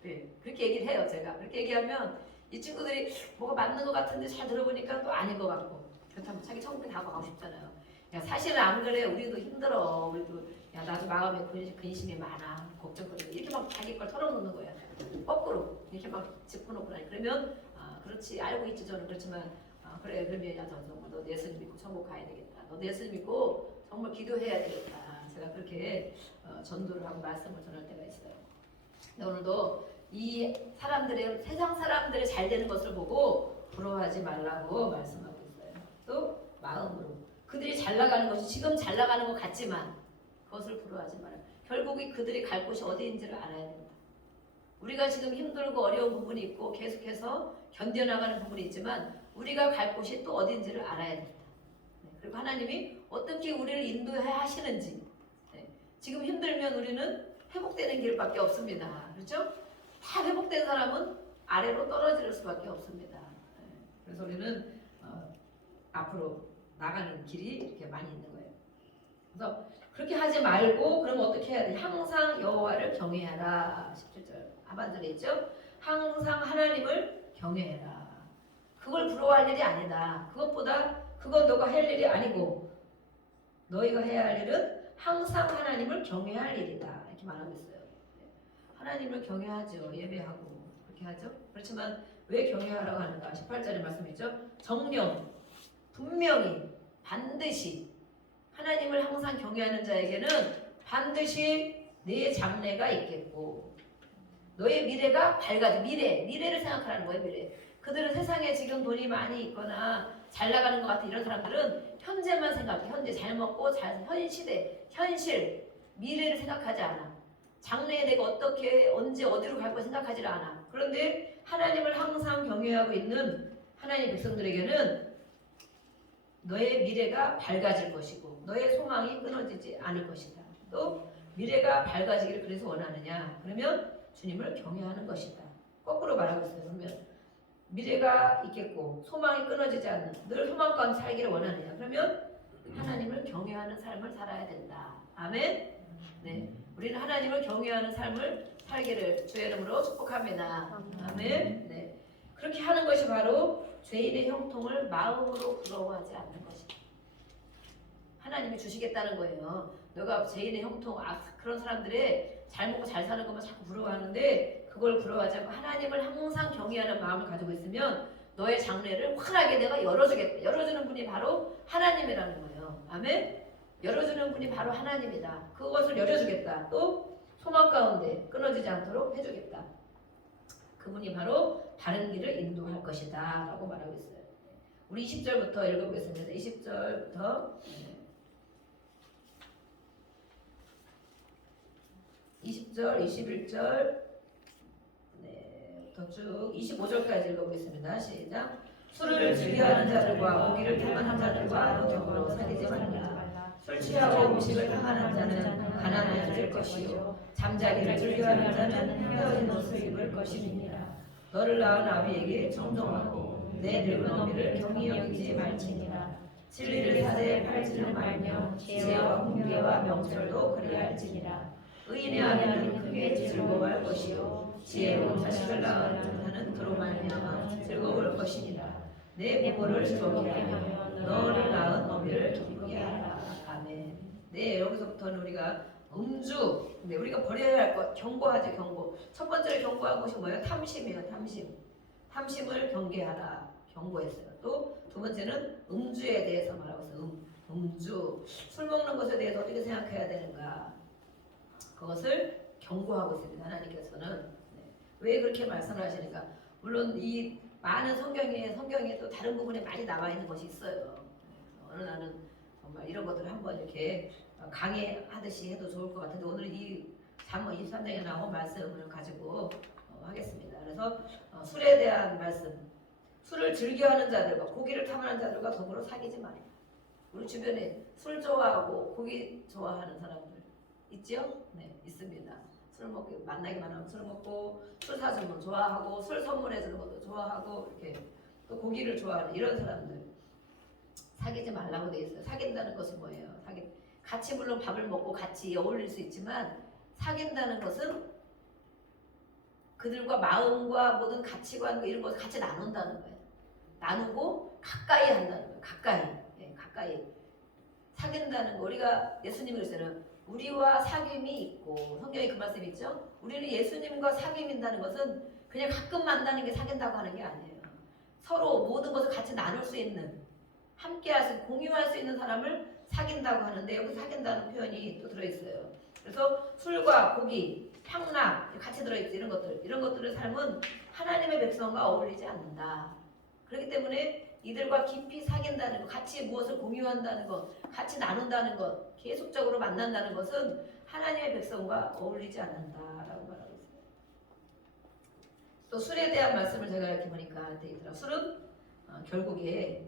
네, 그렇게 얘기를 해요. 제가 그렇게 얘기하면 이 친구들이 뭐가 맞는 것 같은데 잘 들어보니까 또 아닌 것 같고 그렇다면 자기 천국에 다 가고 싶잖아요. 야, 사실은 안 그래. 우리도 힘들어. 우리도 야 나도 마음에 근심이 많아. 걱정거리고 이렇게 막 자기 걸 털어놓는 거야. 거꾸로 이렇게 막 짚어놓고 나니 그러면 그렇지 알고 있지 저는 그렇지만 그래 그러면 야 너 정말 너 예수님 믿고 천국 가야 되겠다. 너 예수님 믿고 정말 기도해야 되겠다. 제가 그렇게 전도를 하고 말씀을 전할 때가 있어요. 근데 오늘도 이 사람들의 세상 사람들이 잘 되는 것을 보고 부러워하지 말라고 말씀하고 있어요. 또 마음으로 그들이 잘 나가는 것이 지금 잘 나가는 것 같지만 그것을 부러워하지 말아요. 결국에 그들이 갈 곳이 어디인지를 알아야 된다. 우리가 지금 힘들고 어려운 부분이 있고 계속해서 견뎌나가는 부분이 있지만 우리가 갈 곳이 또 어딘지를 알아야 된다. 그리고 하나님이 어떻게 우리를 인도해 하시는지, 지금 힘들면 우리는 회복되는 길밖에 없습니다. 그렇죠? 다 회복된 사람은 아래로 떨어질 수밖에 없습니다. 그래서 우리는 앞으로 나가는 길이 이렇게 많이 있는 거예요. 그래서 그렇게 하지 말고 그럼 어떻게 해야 돼? 항상 여호와를 경외하라. 17절 하반절에 있죠. 항상 하나님을 경외해라. 그걸 부러워할 일이 아니다. 그것보다 그건 너가 할 일이 아니고 너희가 해야 할 일은 항상 하나님을 경외할 일이다. 이렇게 말하고 있어요. 하나님을 경외하죠. 예배하고 그렇게 하죠. 그렇지만 왜 경외하라고 하는가? 18절에 말씀이죠. 정령 분명히 반드시 하나님을 항상 경외하는 자에게는 반드시 네 장래가 있겠고 너의 미래가 밝아져. 미래를 생각하라는 거예요. 미래. 그들은 세상에 지금 돈이 많이 있거나 잘 나가는 것 같은 이런 사람들은 현재만 생각해. 현재 잘 먹고 현 시대, 현실, 미래를 생각하지 않아. 장래에 내가 어떻게 언제 어디로 갈 거 생각하지 않아. 그런데 하나님을 항상 경외하고 있는 하나님 백성들에게는 너의 미래가 밝아질 것이고 너의 소망이 끊어지지 않을 것이다. 또 미래가 밝아지기를 그래서 원하느냐? 그러면 주님을 경외하는 것이다. 거꾸로 말하고 있어요. 그러면 미래가 있겠고 소망이 끊어지지 않는 늘 소망 가운데 살기를 원하느냐? 그러면 하나님을 경외하는 삶을 살아야 된다. 아멘. 네, 우리는 하나님을 경외하는 삶을 살기를 주의 이름으로 축복합니다. 아멘. 네, 그렇게 하는 것이 바로 죄인의 형통을 마음으로 부러워하지 않는 것이다. 하나님이 주시겠다는 거예요. 너가 죄인의 형통, 그런 사람들의 잘 먹고 잘 사는 것만 자꾸 부러워하는데 그걸 부러워하지 않고 하나님을 항상 경외하는 마음을 가지고 있으면 너의 장래를 환하게 내가 열어주겠다. 열어주는 분이 바로 하나님이라는 거예요. 아멘. 열어주는 분이 바로 하나님이다. 그것을 열어주겠다. 또 소망 가운데 끊어지지 않도록 해주겠다. 그분이 바로 다른 길을 인도할 것이다 라고 말하고 있어요. 우리 20절부터 읽어보겠습니다. 20절부터 20절, 21절 더 쭉 25절까지 읽어보겠습니다. 시작. 술을 즐겨하는 자들과 고기를 탐하는 자들과 더불어 사귀지 말라. 술 취하고 음식을 탐하는 자는 가난해질 것이요 잠자기를 즐겨하는 자는 헤어진 옷을 입을 것임이니라. 너를 낳은 아비에게 청정하고 내 늙은 어미를 경히 여기지 말지니라. 진리를 사대에 팔지는 말며 지혜와 공개와 명철도 그리할지니라. 의인의 아내는 크게 즐거워할 것이요 지혜로운 자식을 낳은 자는 그로 말미암아 즐거울 것이니라. 내 부모를 즐겁게 하며 너를 낳은 어미를 기쁘게 하라. 아멘. 네, 여기서부터는 우리가 음주, 우리가 버려야 할 것, 경고하죠. 경고. 첫 번째로 경고한 것이 뭐예요? 탐심이에요. 탐심을 경계하라. 경고했어요. 또 두 번째는 음주에 대해서 말하고 있어요. 음주, 술 먹는 것에 대해서 어떻게 생각해야 되는가? 그것을 경고하고 있습니다. 하나님께서는. 왜 그렇게 말씀을 하시니까 물론 이 많은 성경에 또 다른 부분에 많이 나와 있는 것이 있어요. 어느 날은 정말 이런 것들을 한번 이렇게 강의하듯이 해도 좋을 것 같은데 오늘 이 잠언 23장에 나온 말씀을 가지고 하겠습니다. 그래서 술에 대한 말씀, 술을 즐겨하는 자들과 고기를 탐하는 자들과 더불어 사귀지 말아라. 우리 주변에 술 좋아하고 고기 좋아하는 사람들 있죠? 네, 있습니다. 술 먹고 만나기만 하면 술 먹고 술 사주면 좋아하고 술 선물해주는 것도 좋아하고 이렇게 또 고기를 좋아하는 이런 사람들 사귀지 말라고 돼 있어요. 사귄다는 것은 뭐예요? 같이 물론 밥을 먹고 같이 어울릴 수 있지만 사귄다는 것은 그들과 마음과 모든 가치관 이런 것을 같이 나눈다는 거예요. 나누고 가까이 한다는 거예요. 가까이 사귄다는 거. 우리가 예수님이 그랬어요. 우리와 사귐이 있고 성경에 그 말씀 있죠. 우리는 예수님과 사귐인다는 것은 그냥 가끔 만나는 게 사귄다고 하는 게 아니에요. 서로 모든 것을 같이 나눌 수 있는 함께할 수 공유할 수 있는 사람을 사귄다고 하는데 여기 사귄다는 표현이 또 들어있어요. 그래서 술과 고기, 향락 같이 들어있지. 이런 것들의 삶은 하나님의 백성과 어울리지 않는다. 그렇기 때문에 이들과 깊이 사귄다는 것, 같이 무엇을 공유한다는 것, 같이 나눈다는 것, 계속적으로 만난다는 것은 하나님의 백성과 어울리지 않는다라고 말하고 있어요. 또 술에 대한 말씀을 제가 이렇게 보니까 되어 있더라고요. 술은 결국에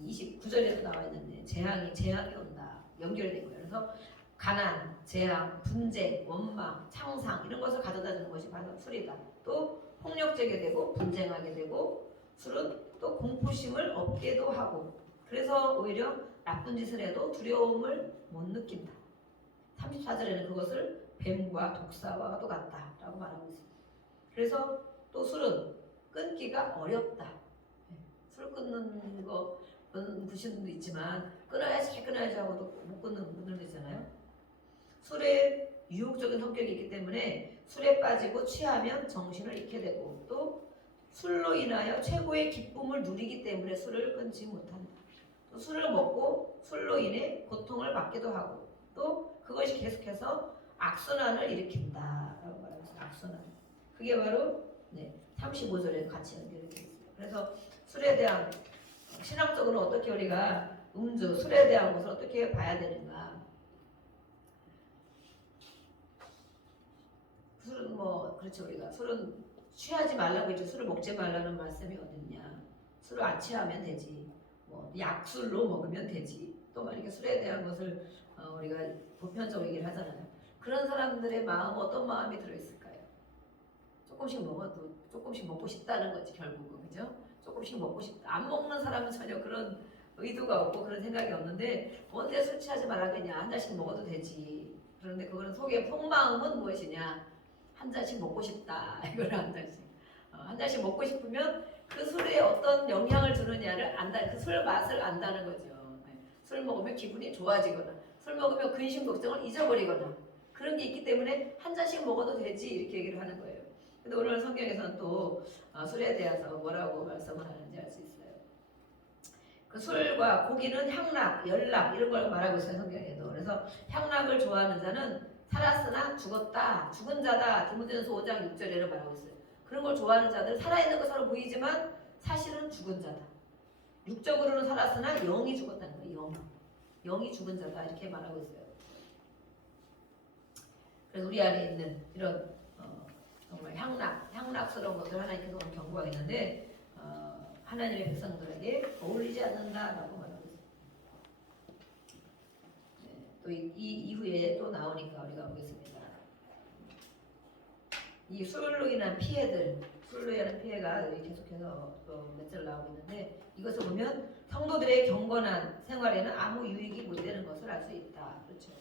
29절에도 나와 있는데 재앙이 온다. 연결된 거예요. 그래서 가난, 재앙, 분쟁, 원망, 창상 이런 것을 가져다 주는 것이 바로 술이다. 또 폭력적이 되고 분쟁하게 되고 술은 또 공포심을 얻게도 하고 그래서 오히려 나쁜 짓을 해도 두려움을 못 느낀다. 34절에는 그것을 뱀과 독사와도 같다라고 말하고 있습니다. 그래서 또 술은 끊기가 어렵다. 술 끊는 거 부시는 분도 있지만 끊어야지 하고도 못 끊는 분들도 있잖아요. 술에 유혹적인 성격이 있기 때문에 술에 빠지고 취하면 정신을 잃게 되고 또 술로 인하여 최고의 기쁨을 누리기 때문에 술을 끊지 못한다. 또 술을 먹고 술로 인해 고통을 받기도 하고 또 그것이 계속해서 악순환을 일으킨다라고 말하고 있어요. 악순환. 그게 바로 35절에 같이 연결이 되어 있어요. 그래서 술에 대한 신앙적으로 어떻게 우리가 술에 대한 것을 어떻게 봐야 되는가? 술은 그렇죠. 우리가 술은 취하지 말라고 했죠. 술을 먹지 말라는 말씀이 어딨냐? 술을 안 취하면 되지. 약술로 먹으면 되지. 또 이렇게 술에 대한 것을 우리가 보편적으로 얘기를 하잖아요. 그런 사람들의 마음 어떤 마음이 들어있을까요? 조금씩 먹어도 조금씩 먹고 싶다는 거지 결국은 그죠? 조금씩 먹고 싶다. 안 먹는 사람은 전혀 그런 의도가 없고 그런 생각이 없는데 뭔데 술 취하지 말라겠냐? 한 잔씩 먹어도 되지. 그런데 그거는 속의 속마음은 무엇이냐? 한 잔씩 먹고 싶다. 이걸 한 잔씩. 한 잔씩 먹고 싶으면 그 술에 어떤 영향을 주느냐를 안다. 그 술 맛을 안다는 거죠. 술 먹으면 기분이 좋아지거나 술 먹으면 근심 걱정을 잊어버리거나 그런 게 있기 때문에 한 잔씩 먹어도 되지 이렇게 얘기를 하는 거예요. 근데 오늘 성경에서는 또 술에 대해서 뭐라고 말씀을 하는지 알 수 있어요. 그 술과 고기는 향락, 연락 이런 걸 말하고 있어요. 성경에도. 그래서 향락을 좋아하는 자는 살았으나 죽었다. 죽은 자다. 디모데전서 5장 6절에 말하고 있어요. 그런 걸 좋아하는 자들은 살아있는 것처럼 보이지만 사실은 죽은 자다. 육적으로는 살았으나 영이 죽었다는 거예요. 영이 죽은 자다. 이렇게 말하고 있어요. 그래서 우리 안에 있는 이런 정말 향락스러운 것들 하나님께서 오늘 경고하고 있는데 하나님의 백성들에게 어울리지 않는다라고 말하고 있습니다. 또 이 이후에 또 나오니까 우리가 보겠습니다. 이 술로 인한 피해들, 술로 인한 피해가 계속해서 또 몇 절 나오고 있는데 이것을 보면 성도들의 경건한 생활에는 아무 유익이 못 되는 것을 알 수 있다. 그렇죠.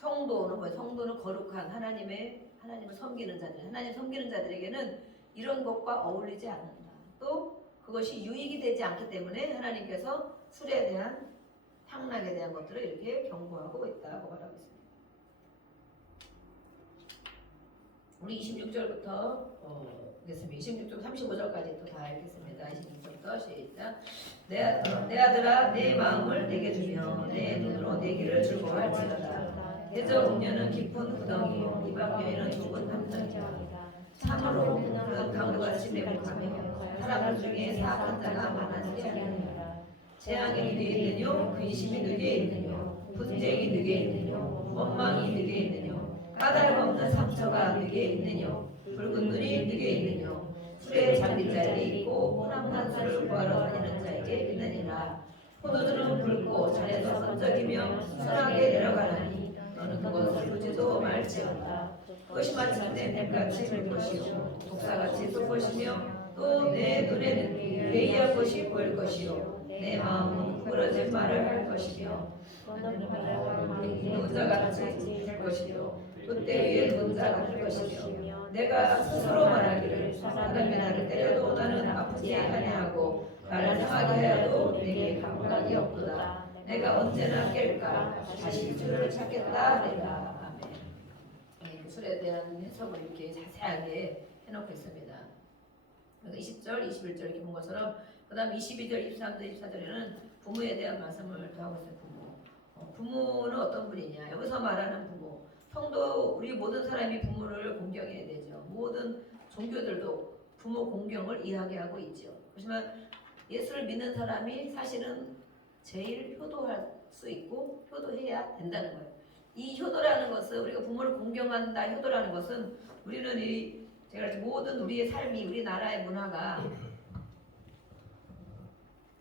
성도는 뭐예요? 성도는 거룩한 하나님을 섬기는 자들, 하나님 섬기는 자들에게는 이런 것과 어울리지 않는다. 또 그것이 유익이 되지 않기 때문에 하나님께서 술에 대한 향락에 대한 것들을 이렇게 경고하고 있다고 말하고 있습니다. 우리 26절부터 보겠습니다. 26절 35절까지 또 다 읽겠습니다. 26절부터 시작. 내 아들아 내 마음을 내게 주며 내 눈으로 내 길을 즐거워할지어다. 대저 음녀는 깊은 구덩이요 이방 여인은 좁은 함정이라. 참으로 그는 강도같이 매복하며 사람들 중에 사악한 자가 많아지지 않느니라. 재앙이 누게 있느뇨 근심이 누게 있느뇨 분쟁이 누게 있느뇨 원망이 누게 있느뇨 까닭 없는 상처가 누게 있느뇨 붉은 눈이 누게 있느뇨 술에 잠긴 자에게 있고 혼합한 술을 구하러 다니는 자에게 있느니라. 포도주는 붉고 잔에서 번쩍이며 순하게 내려가나니 너는 그것을 보지도 말지어다. 그것이 마치 내 뱀같이 볼 것이요 독사같이 쏠 것이며 또 내 눈에는 괴이한 것이 보일 것이요 내 마음은 구부러진 말을 할 것이며 노자같이 될 것이요 돛대 위에 노자 같을 것이며 내가 스스로 말하기를 사람이 나를 때려도 나는 아프지 아니하고 나를 상하게 하여도 내게 감각이 없도다. 내가 언제나 깰까 다시 주를 찾겠다 내가. 아멘. 술에 대한 해석을 이렇게 자세하게 해놓고 있습니다. 20절, 21절 이렇게 본 것처럼 그 다음 22절, 23절, 24절에는 부모에 대한 말씀을 더 하고 있어요. 부모는 어떤 분이냐. 여기서 말하는 부모. 성도 우리 모든 사람이 부모를 공경해야 되죠. 모든 종교들도 부모 공경을 이야기하고 있죠. 그렇지만 예수를 믿는 사람이 사실은 제일 효도할 수 있고 효도해야 된다는 거예요. 이 효도라는 것은 우리가 부모를 공경한다. 효도라는 것은 우리는 이 제가 모든 우리의 삶이 우리나라의 문화가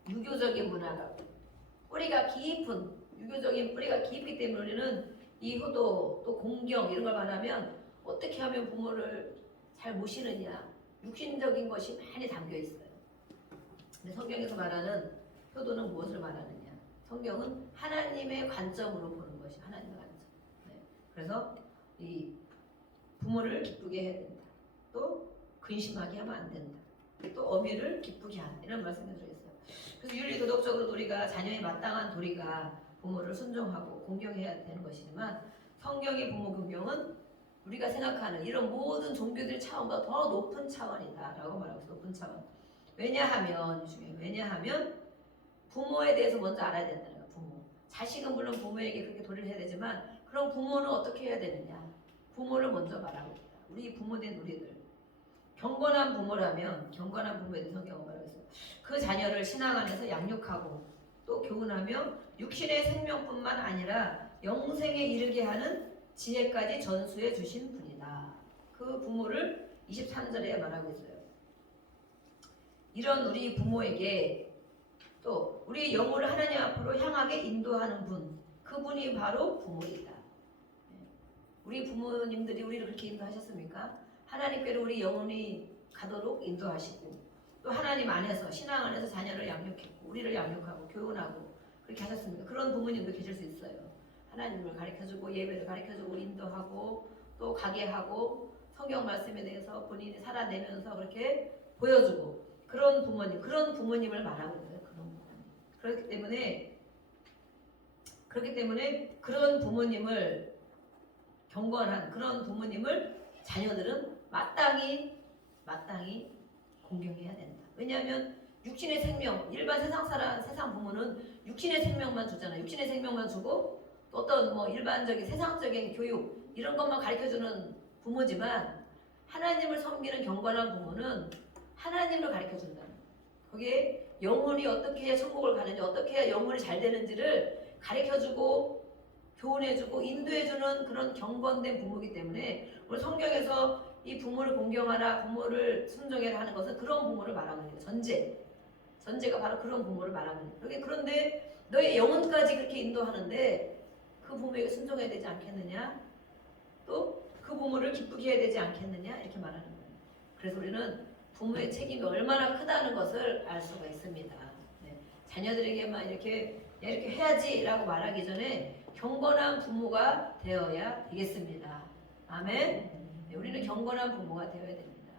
유교적인 문화가 뿌리가 깊은 유교적인 뿌리가 깊기 때문에 우리는 이 효도 또 공경 이런 걸 말하면 어떻게 하면 부모를 잘 모시느냐 육신적인 것이 많이 담겨 있어요. 근데 성경에서 말하는 효도는 무엇을 말하느냐? 성경은 하나님의 관점으로 보는 것이 하나님의 관점. 네. 그래서 이 부모를 기쁘게 해야 된다. 또 근심하게 하면 안 된다. 또 어미를 기쁘게 한다. 이런 말씀이 들어있어요. 그래서 윤리도덕적으로 우리가 자녀의 마땅한 도리가 부모를 순종하고 공경해야 되는 것이지만 성경의 부모 공경은 우리가 생각하는 이런 모든 종교들 차원보다 더 높은 차원이다라고 말하고 있어요. 높은 차원. 왜냐하면 부모에 대해서 먼저 알아야 된다는 거예요. 부모. 자식은 물론 부모에게 그렇게 도리를 해야 되지만 그럼 부모는 어떻게 해야 되느냐? 부모를 먼저 말하고 있다. 우리 부모된 우리들. 경건한 부모라면 경건한 부모에 대해서 성경은 말하고 있어요. 그 자녀를 신앙 안에서 양육하고 또 교훈하며 육신의 생명뿐만 아니라 영생에 이르게 하는 지혜까지 전수해 주신 분이다. 그 부모를 23절에 말하고 있어요. 이런 우리 부모에게 또 우리의 영혼을 하나님 앞으로 향하게 인도하는 분, 그분이 바로 부모이다. 우리 부모님들이 우리를 그렇게 인도하셨습니까? 하나님께로 우리 영혼이 가도록 인도하시고 또 하나님 안에서 신앙 안에서 자녀를 양육했고 우리를 양육하고 교훈하고 그렇게 하셨습니까? 그런 부모님도 계실 수 있어요. 하나님을 가르쳐주고 예배를 가르쳐주고 인도하고 또 가게 하고 성경 말씀에 대해서 본인이 살아내면서 그렇게 보여주고 그런 부모님을 말하고 있어요. 그런 부모님. 그렇기 때문에 그런 부모님을 경건한 그런 부모님을 자녀들은 마땅히 공경해야 된다. 왜냐하면 육신의 생명, 일반 세상 부모는 육신의 생명만 주잖아요. 육신의 생명만 주고 또 어떤 일반적인 세상적인 교육 이런 것만 가르쳐주는 부모지만 하나님을 섬기는 경건한 부모는 하나님을 가르쳐준다. 거기에 영혼이 어떻게 해야 천국을 가는지 어떻게 해야 영혼이 잘 되는지를 가르쳐주고 교훈해주고 인도해주는 그런 경건된 부모이기 때문에 오늘 성경에서 이 부모를 공경하라 부모를 순종해라 하는 것은 그런 부모를 말하는 거예요. 전제가 바로 그런 부모를 말하는 거예요. 그런데 너의 영혼까지 그렇게 인도하는데 그 부모에게 순종해야 되지 않겠느냐? 또 그 부모를 기쁘게 해야 되지 않겠느냐? 이렇게 말하는 거예요. 그래서 우리는 부모의 책임이 얼마나 크다는 것을 알 수가 있습니다. 네. 자녀들에게만 이렇게 해야지라고 말하기 전에 경건한 부모가 되어야 되겠습니다. 아멘. 네, 우리는 경건한 부모가 되어야 됩니다.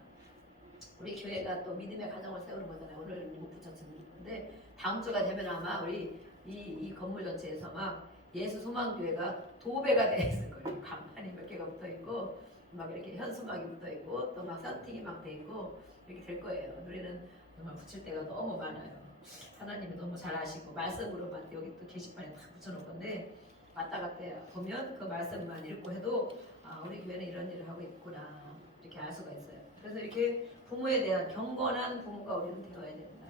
우리 교회가 또 믿음의 가정을 세우는 거잖아요. 오늘 못 붙였는데 다음 주가 되면 아마 우리 이 건물 전체에서 막 예수 소망교회가 도배가 돼 있을 거예요. 간판이 몇 개가 붙어 있고 막 이렇게 현수막이 붙어 있고 또 막 서팅이 막 돼 있고 이렇게 될 거예요. 우리는 정말 붙일 때가 너무 많아요. 하나님이 너무 잘 아시고 말씀으로만 여기 또 게시판에 다 붙여놓을 건데 왔다 갔다 보면 그 말씀만 읽고 해도 우리 교회는 이런 일을 하고 있구나 이렇게 알 수가 있어요. 그래서 이렇게 부모에 대한 경건한 부모가 우리는 되어야 된다.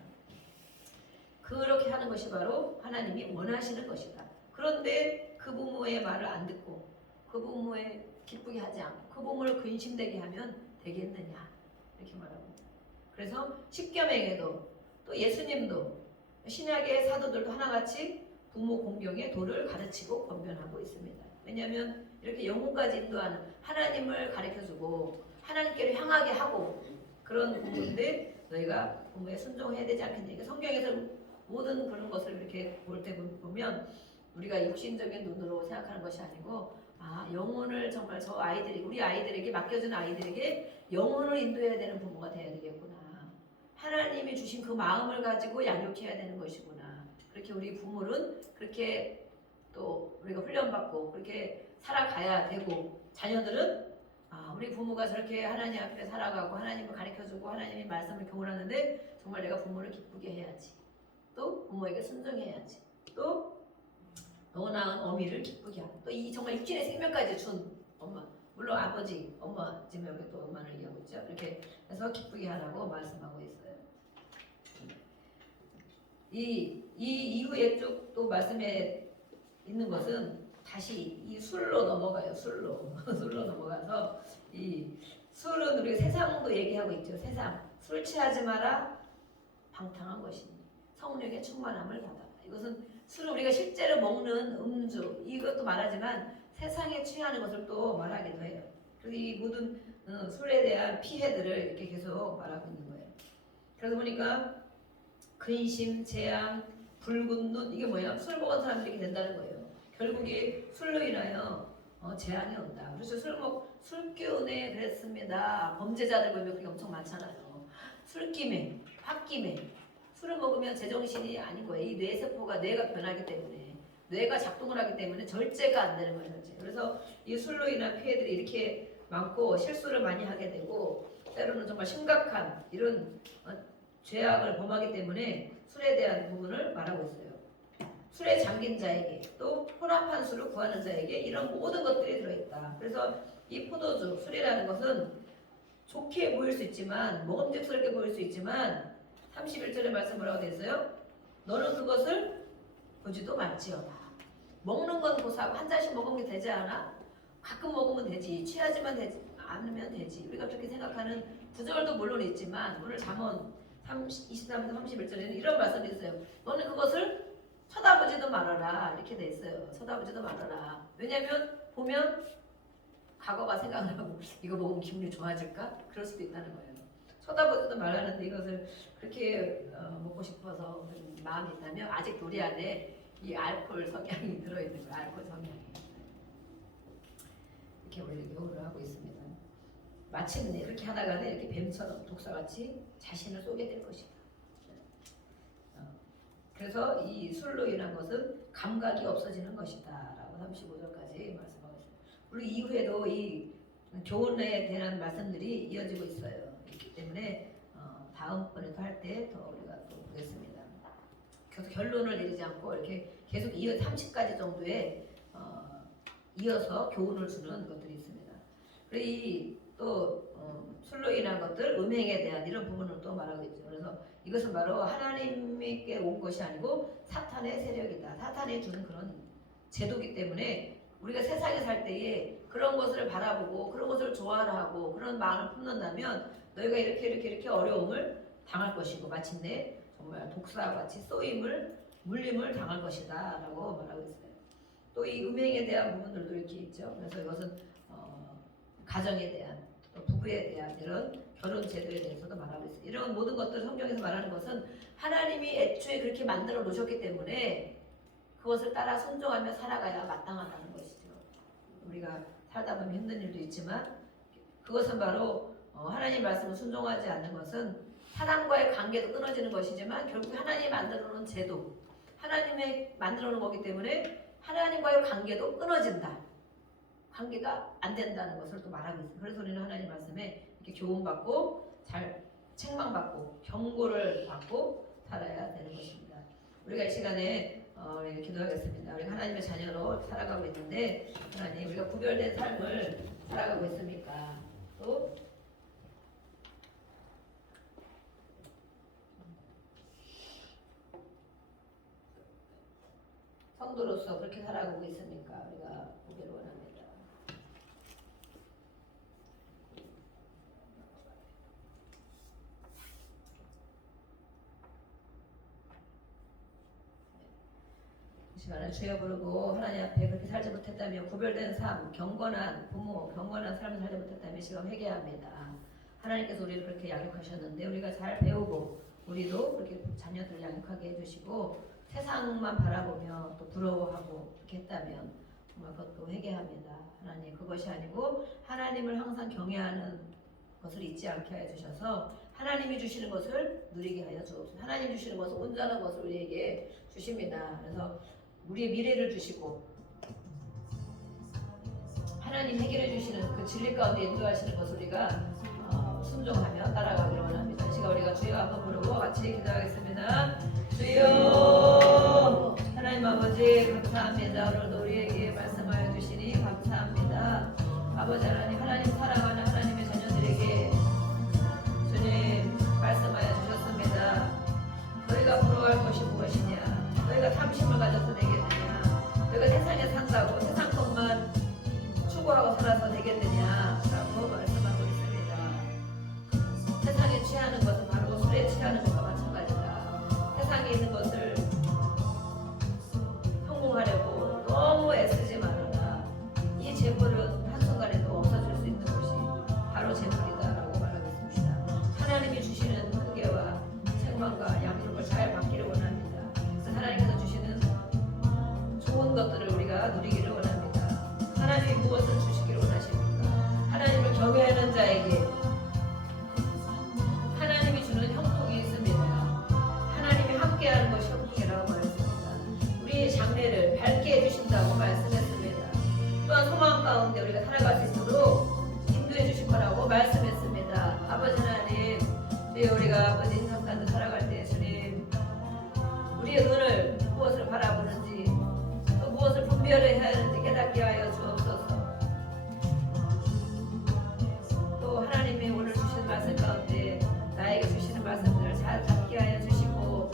그렇게 하는 것이 바로 하나님이 원하시는 것이다. 그런데 그 부모의 말을 안 듣고 그 부모의 기쁘게 하지 않고 그 부모를 근심되게 하면 되겠느냐 이렇게 말하고 그래서 십계명에도 또 예수님도 신약의 사도들도 하나같이 부모 공경의 도를 가르치고 권면하고 있습니다. 왜냐하면 이렇게 영혼까지 인도하는 하나님을 가르쳐주고 하나님께로 향하게 하고 그런 부모인데 너희가 부모에 순종해야 되지 않겠냐. 성경에서 모든 그런 것을 이렇게 볼 때 보면 우리가 육신적인 눈으로 생각하는 것이 아니고 영혼을 정말 우리 아이들에게 맡겨준 아이들에게 영혼을 인도해야 되는 부모가 되어야 되겠구나. 하나님이 주신 그 마음을 가지고 양육해야 되는 것이구나. 그렇게 우리 부모는 그렇게 또 우리가 훈련받고 그렇게 살아가야 되고 자녀들은 우리 부모가 저렇게 하나님 앞에 살아가고 하나님을 가르쳐주고 하나님의 말씀을 교훈하는데 정말 내가 부모를 기쁘게 해야지. 또 부모에게 순종해야지. 또 더 나은 어미를 기쁘게 하고 또 이 정말 육신의 생명까지 준 엄마 물론 아버지 엄마 지금 여기 또 엄마를 얘기하고 있죠. 이렇게 해서 기쁘게 하라고 말씀하고 있어요. 이 이후에 쭉 또 말씀에 있는 것은 다시 이 술로 넘어가요. 술로 술로 넘어가서 이 술은 우리 세상도 얘기하고 있죠. 세상 술 취하지 마라 방탕한 것이니 성령의 충만함을 받아라. 이것은 술을 우리가 실제로 먹는 음주 이것도 말하지만 세상에 취하는 것을 또 말하기도 해요. 그래서 이 모든 술에 대한 피해들을 이렇게 계속 말하고 있는 거예요. 그래서 보니까 근심, 재앙, 붉은 눈 이게 뭐야? 술 먹은 사람들이 이렇게 된다는 거예요. 결국에 술로 인하여 재앙이 온다. 그래서 술기운에 그랬습니다. 범죄자들 보면 그게 엄청 많잖아요. 술김에, 홧김에 술을 먹으면 제정신이 아닌 거예요. 이 뇌세포가 뇌가 변하기 때문에 뇌가 작동을 하기 때문에 절제가 안 되는 거예요. 절제. 그래서 이 술로 인한 피해들이 이렇게 많고 실수를 많이 하게 되고 때로는 정말 심각한 이런 죄악을 범하기 때문에 술에 대한 부분을 말하고 있어요. 술에 잠긴 자에게 또 혼합한 술을 구하는 자에게 이런 모든 것들이 들어있다. 그래서 이 포도주, 술이라는 것은 좋게 보일 수 있지만 먹음직스럽게 보일 수 있지만 31절의 말씀 뭐라고 되어 있어요? 너는 그것을 보지도 말지어다. 먹는 건 고사하고 한 잔씩 먹으면 되지 않아? 가끔 먹으면 되지. 취하지만 되지 않으면 되지. 우리가 그렇게 생각하는 구절도 물론 있지만 오늘 잠언 23절 31절에는 이런 말씀이 있어요. 너는 그것을 쳐다보지도 말아라. 이렇게 돼 있어요. 쳐다보지도 말아라. 왜냐하면 보면 과거가 생각나고 이거 먹으면 기분이 좋아질까? 그럴 수도 있다는 거예요. 쳐다보지도 말라는데 이것을 그렇게 먹고 싶어서 마음이 있다면 아직 우리 안에 이 알코올 성향이 들어있는 거예요. 알코올 성향이. 이렇게 우리를 교훈을 하고 있습니다. 마침내 이렇게 하다가는 이렇게 뱀처럼 독사같이 자신을 쏘게 될 것이다. 그래서 이 술로 인한 것은 감각이 없어지는 것이다 라고 35절까지 말씀하고 있습니다. 우리 이후에도 이 교훈에 대한 말씀들이 이어지고 있어요. 그렇기 때문에 다음번에도 할 때 더 우리가 또 보겠습니다. 그래서 결론을 내리지 않고 이렇게 계속 30가지 정도의 이어서 교훈을 주는 것들이 있습니다. 그리고 또 술로 인한 것들, 음행에 대한 이런 부분을 또 말하고 있죠. 그래서 이것은 바로 하나님께 온 것이 아니고 사탄의 세력이다. 사탄이 주는 그런 제도기 때문에 우리가 세상에 살 때에 그런 것을 바라보고 그런 것을 좋아하고 그런 마음을 품는다면 너희가 이렇게 어려움을 당할 것이고 마침내 정말 독사와 같이 쏘임을 물림을 당할 것이다 라고 말하고 있어요. 또 이 음행에 대한 부분들도 이렇게 있죠. 그래서 이것은 가정에 대한 또 부부에 대한 이런 결혼 제도에 대해서도 말하고 있어요. 이런 모든 것들 성경에서 말하는 것은 하나님이 애초에 그렇게 만들어 놓으셨기 때문에 그것을 따라 순종하며 살아가야 마땅하다는 것이죠. 우리가 살다 보면 힘든 일도 있지만 그것은 바로 하나님 말씀을 순종하지 않는 것은 사람과의 관계도 끊어지는 것이지만 결국 하나님이 만들어 놓은 제도, 하나님이 만들어 놓은 거기 때문에 하나님과의 관계도 끊어진다. 관계가 안 된다는 것을 또 말하고 있습니다. 그래서 우리는 하나님 말씀에 이렇게 교훈받고 잘 책망받고 경고를 받고 살아야 되는 것입니다. 우리가 이 시간에 기도하겠습니다. 우리가 하나님의 자녀로 살아가고 있는데 하나님 우리가 구별된 삶을 살아가고 있습니까? 또 성도로서 그렇게 살아가고 있습니까? 우리가 보기를 원합니다. 이 시간에 주여 부르고 하나님 앞에 그렇게 살지 못했다며 구별된 삶, 경건한 부모, 경건한 삶을 살지 못했다며 지금 회개합니다. 하나님께서 우리를 그렇게 양육하셨는데 우리가 잘 배우고 우리도 그렇게 자녀들을 양육하게 해주시고 세상만 바라보며 또 부러워하고 그렇게 했다면 정말 그것도 회개합니다. 하나님 그것이 아니고 하나님을 항상 경외하는 것을 잊지 않게 해주셔서 하나님이 주시는 것을 누리게 하여 주옵소서. 하나님 주시는 것은 온전한 것을 우리에게 주십니다. 그래서 우리의 미래를 주시고 하나님 해결해 주시는 그 진리 가운데 인도하시는 것을 우리가 순종하며 따라가기를 원합니다. 이 시간 우리가 주여 한번 부르고 같이 기도하겠습니다. 주여 하나님 아버지 감사합니다. 오늘도 우리에게 말씀하여 주시니 감사합니다. 아버지 하나님, 하나님 사랑하는 하나님의 자녀들에게 주님 말씀하여 주셨습니다. 너희가 부러워할 것이 무엇이냐? 너희가 탐심을 가져서 되겠느냐? 너희가 세상에 산 살았다고 세상 것만 추구하고 살아서 되겠느냐라고 말씀하고 있습니다. 세상에 취하는 것은 바로 술에 취하는 것과 마찬가지다. 세상에 있는 것을 성공하려고 너무 애쓰지만은 이 재물은 한순간에도 없어질 수 있는 것이 바로 재물이다라고 말하고 있습니다. 하나님이 주시는 훈계와 책망과 양육을 잘 받기를 원합니다. 그래서 하나님께서 주시는 좋은 것들을 우리가 누리기를 원합니다. 하나님이 무엇을 주시기를 원하십니까? 하나님을 경외하는 자에게 하나님이 주는 형통이 있습니다. 하나님이 함께하는 것이 형통이라고 말했습니다. 우리의 장래를 밝게 해주신다고 말씀했습니다. 또한 소망 가운데 우리가 살아갈 수 있도록 인도해 주실 거라고 말씀했습니다. 아버지 하나님, 우리가 아버지 인생 가운데 살아갈 때 주님, 우리의 눈을 무엇을 바라보는지 또 무엇을 분별해야 하는지 깨닫게 하여 주옵소서. 또 하나님이 오늘 주신 말씀 가운데 나에게 주시는 말씀들을 잘 잡게 하여 주시고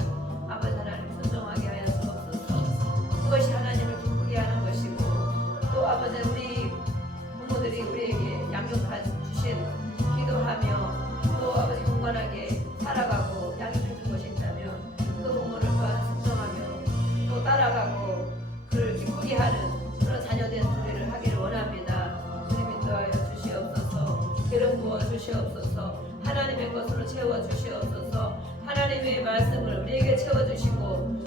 아버지 하나님 순종하게 하여 주옵소서. 그것이 하나님을 기쁘게 하는 것이고 또 아버지 우리 부모들이 우리에게 양육해 주신 기도하며 또 아버지 건강하게 살아가고 양육해 준 것이 있다면 그 부모를 또한 순종하며 또 따라가고 그를 기쁘게 하는 그런 자녀된 우리를 하기를 원합니다. 주님 인도하여 주시옵소서. 기름 부어 주시옵소서. 하나님의 것으로 채워 주시옵소서. 하나님의 말씀을 우리에게 채워 주시고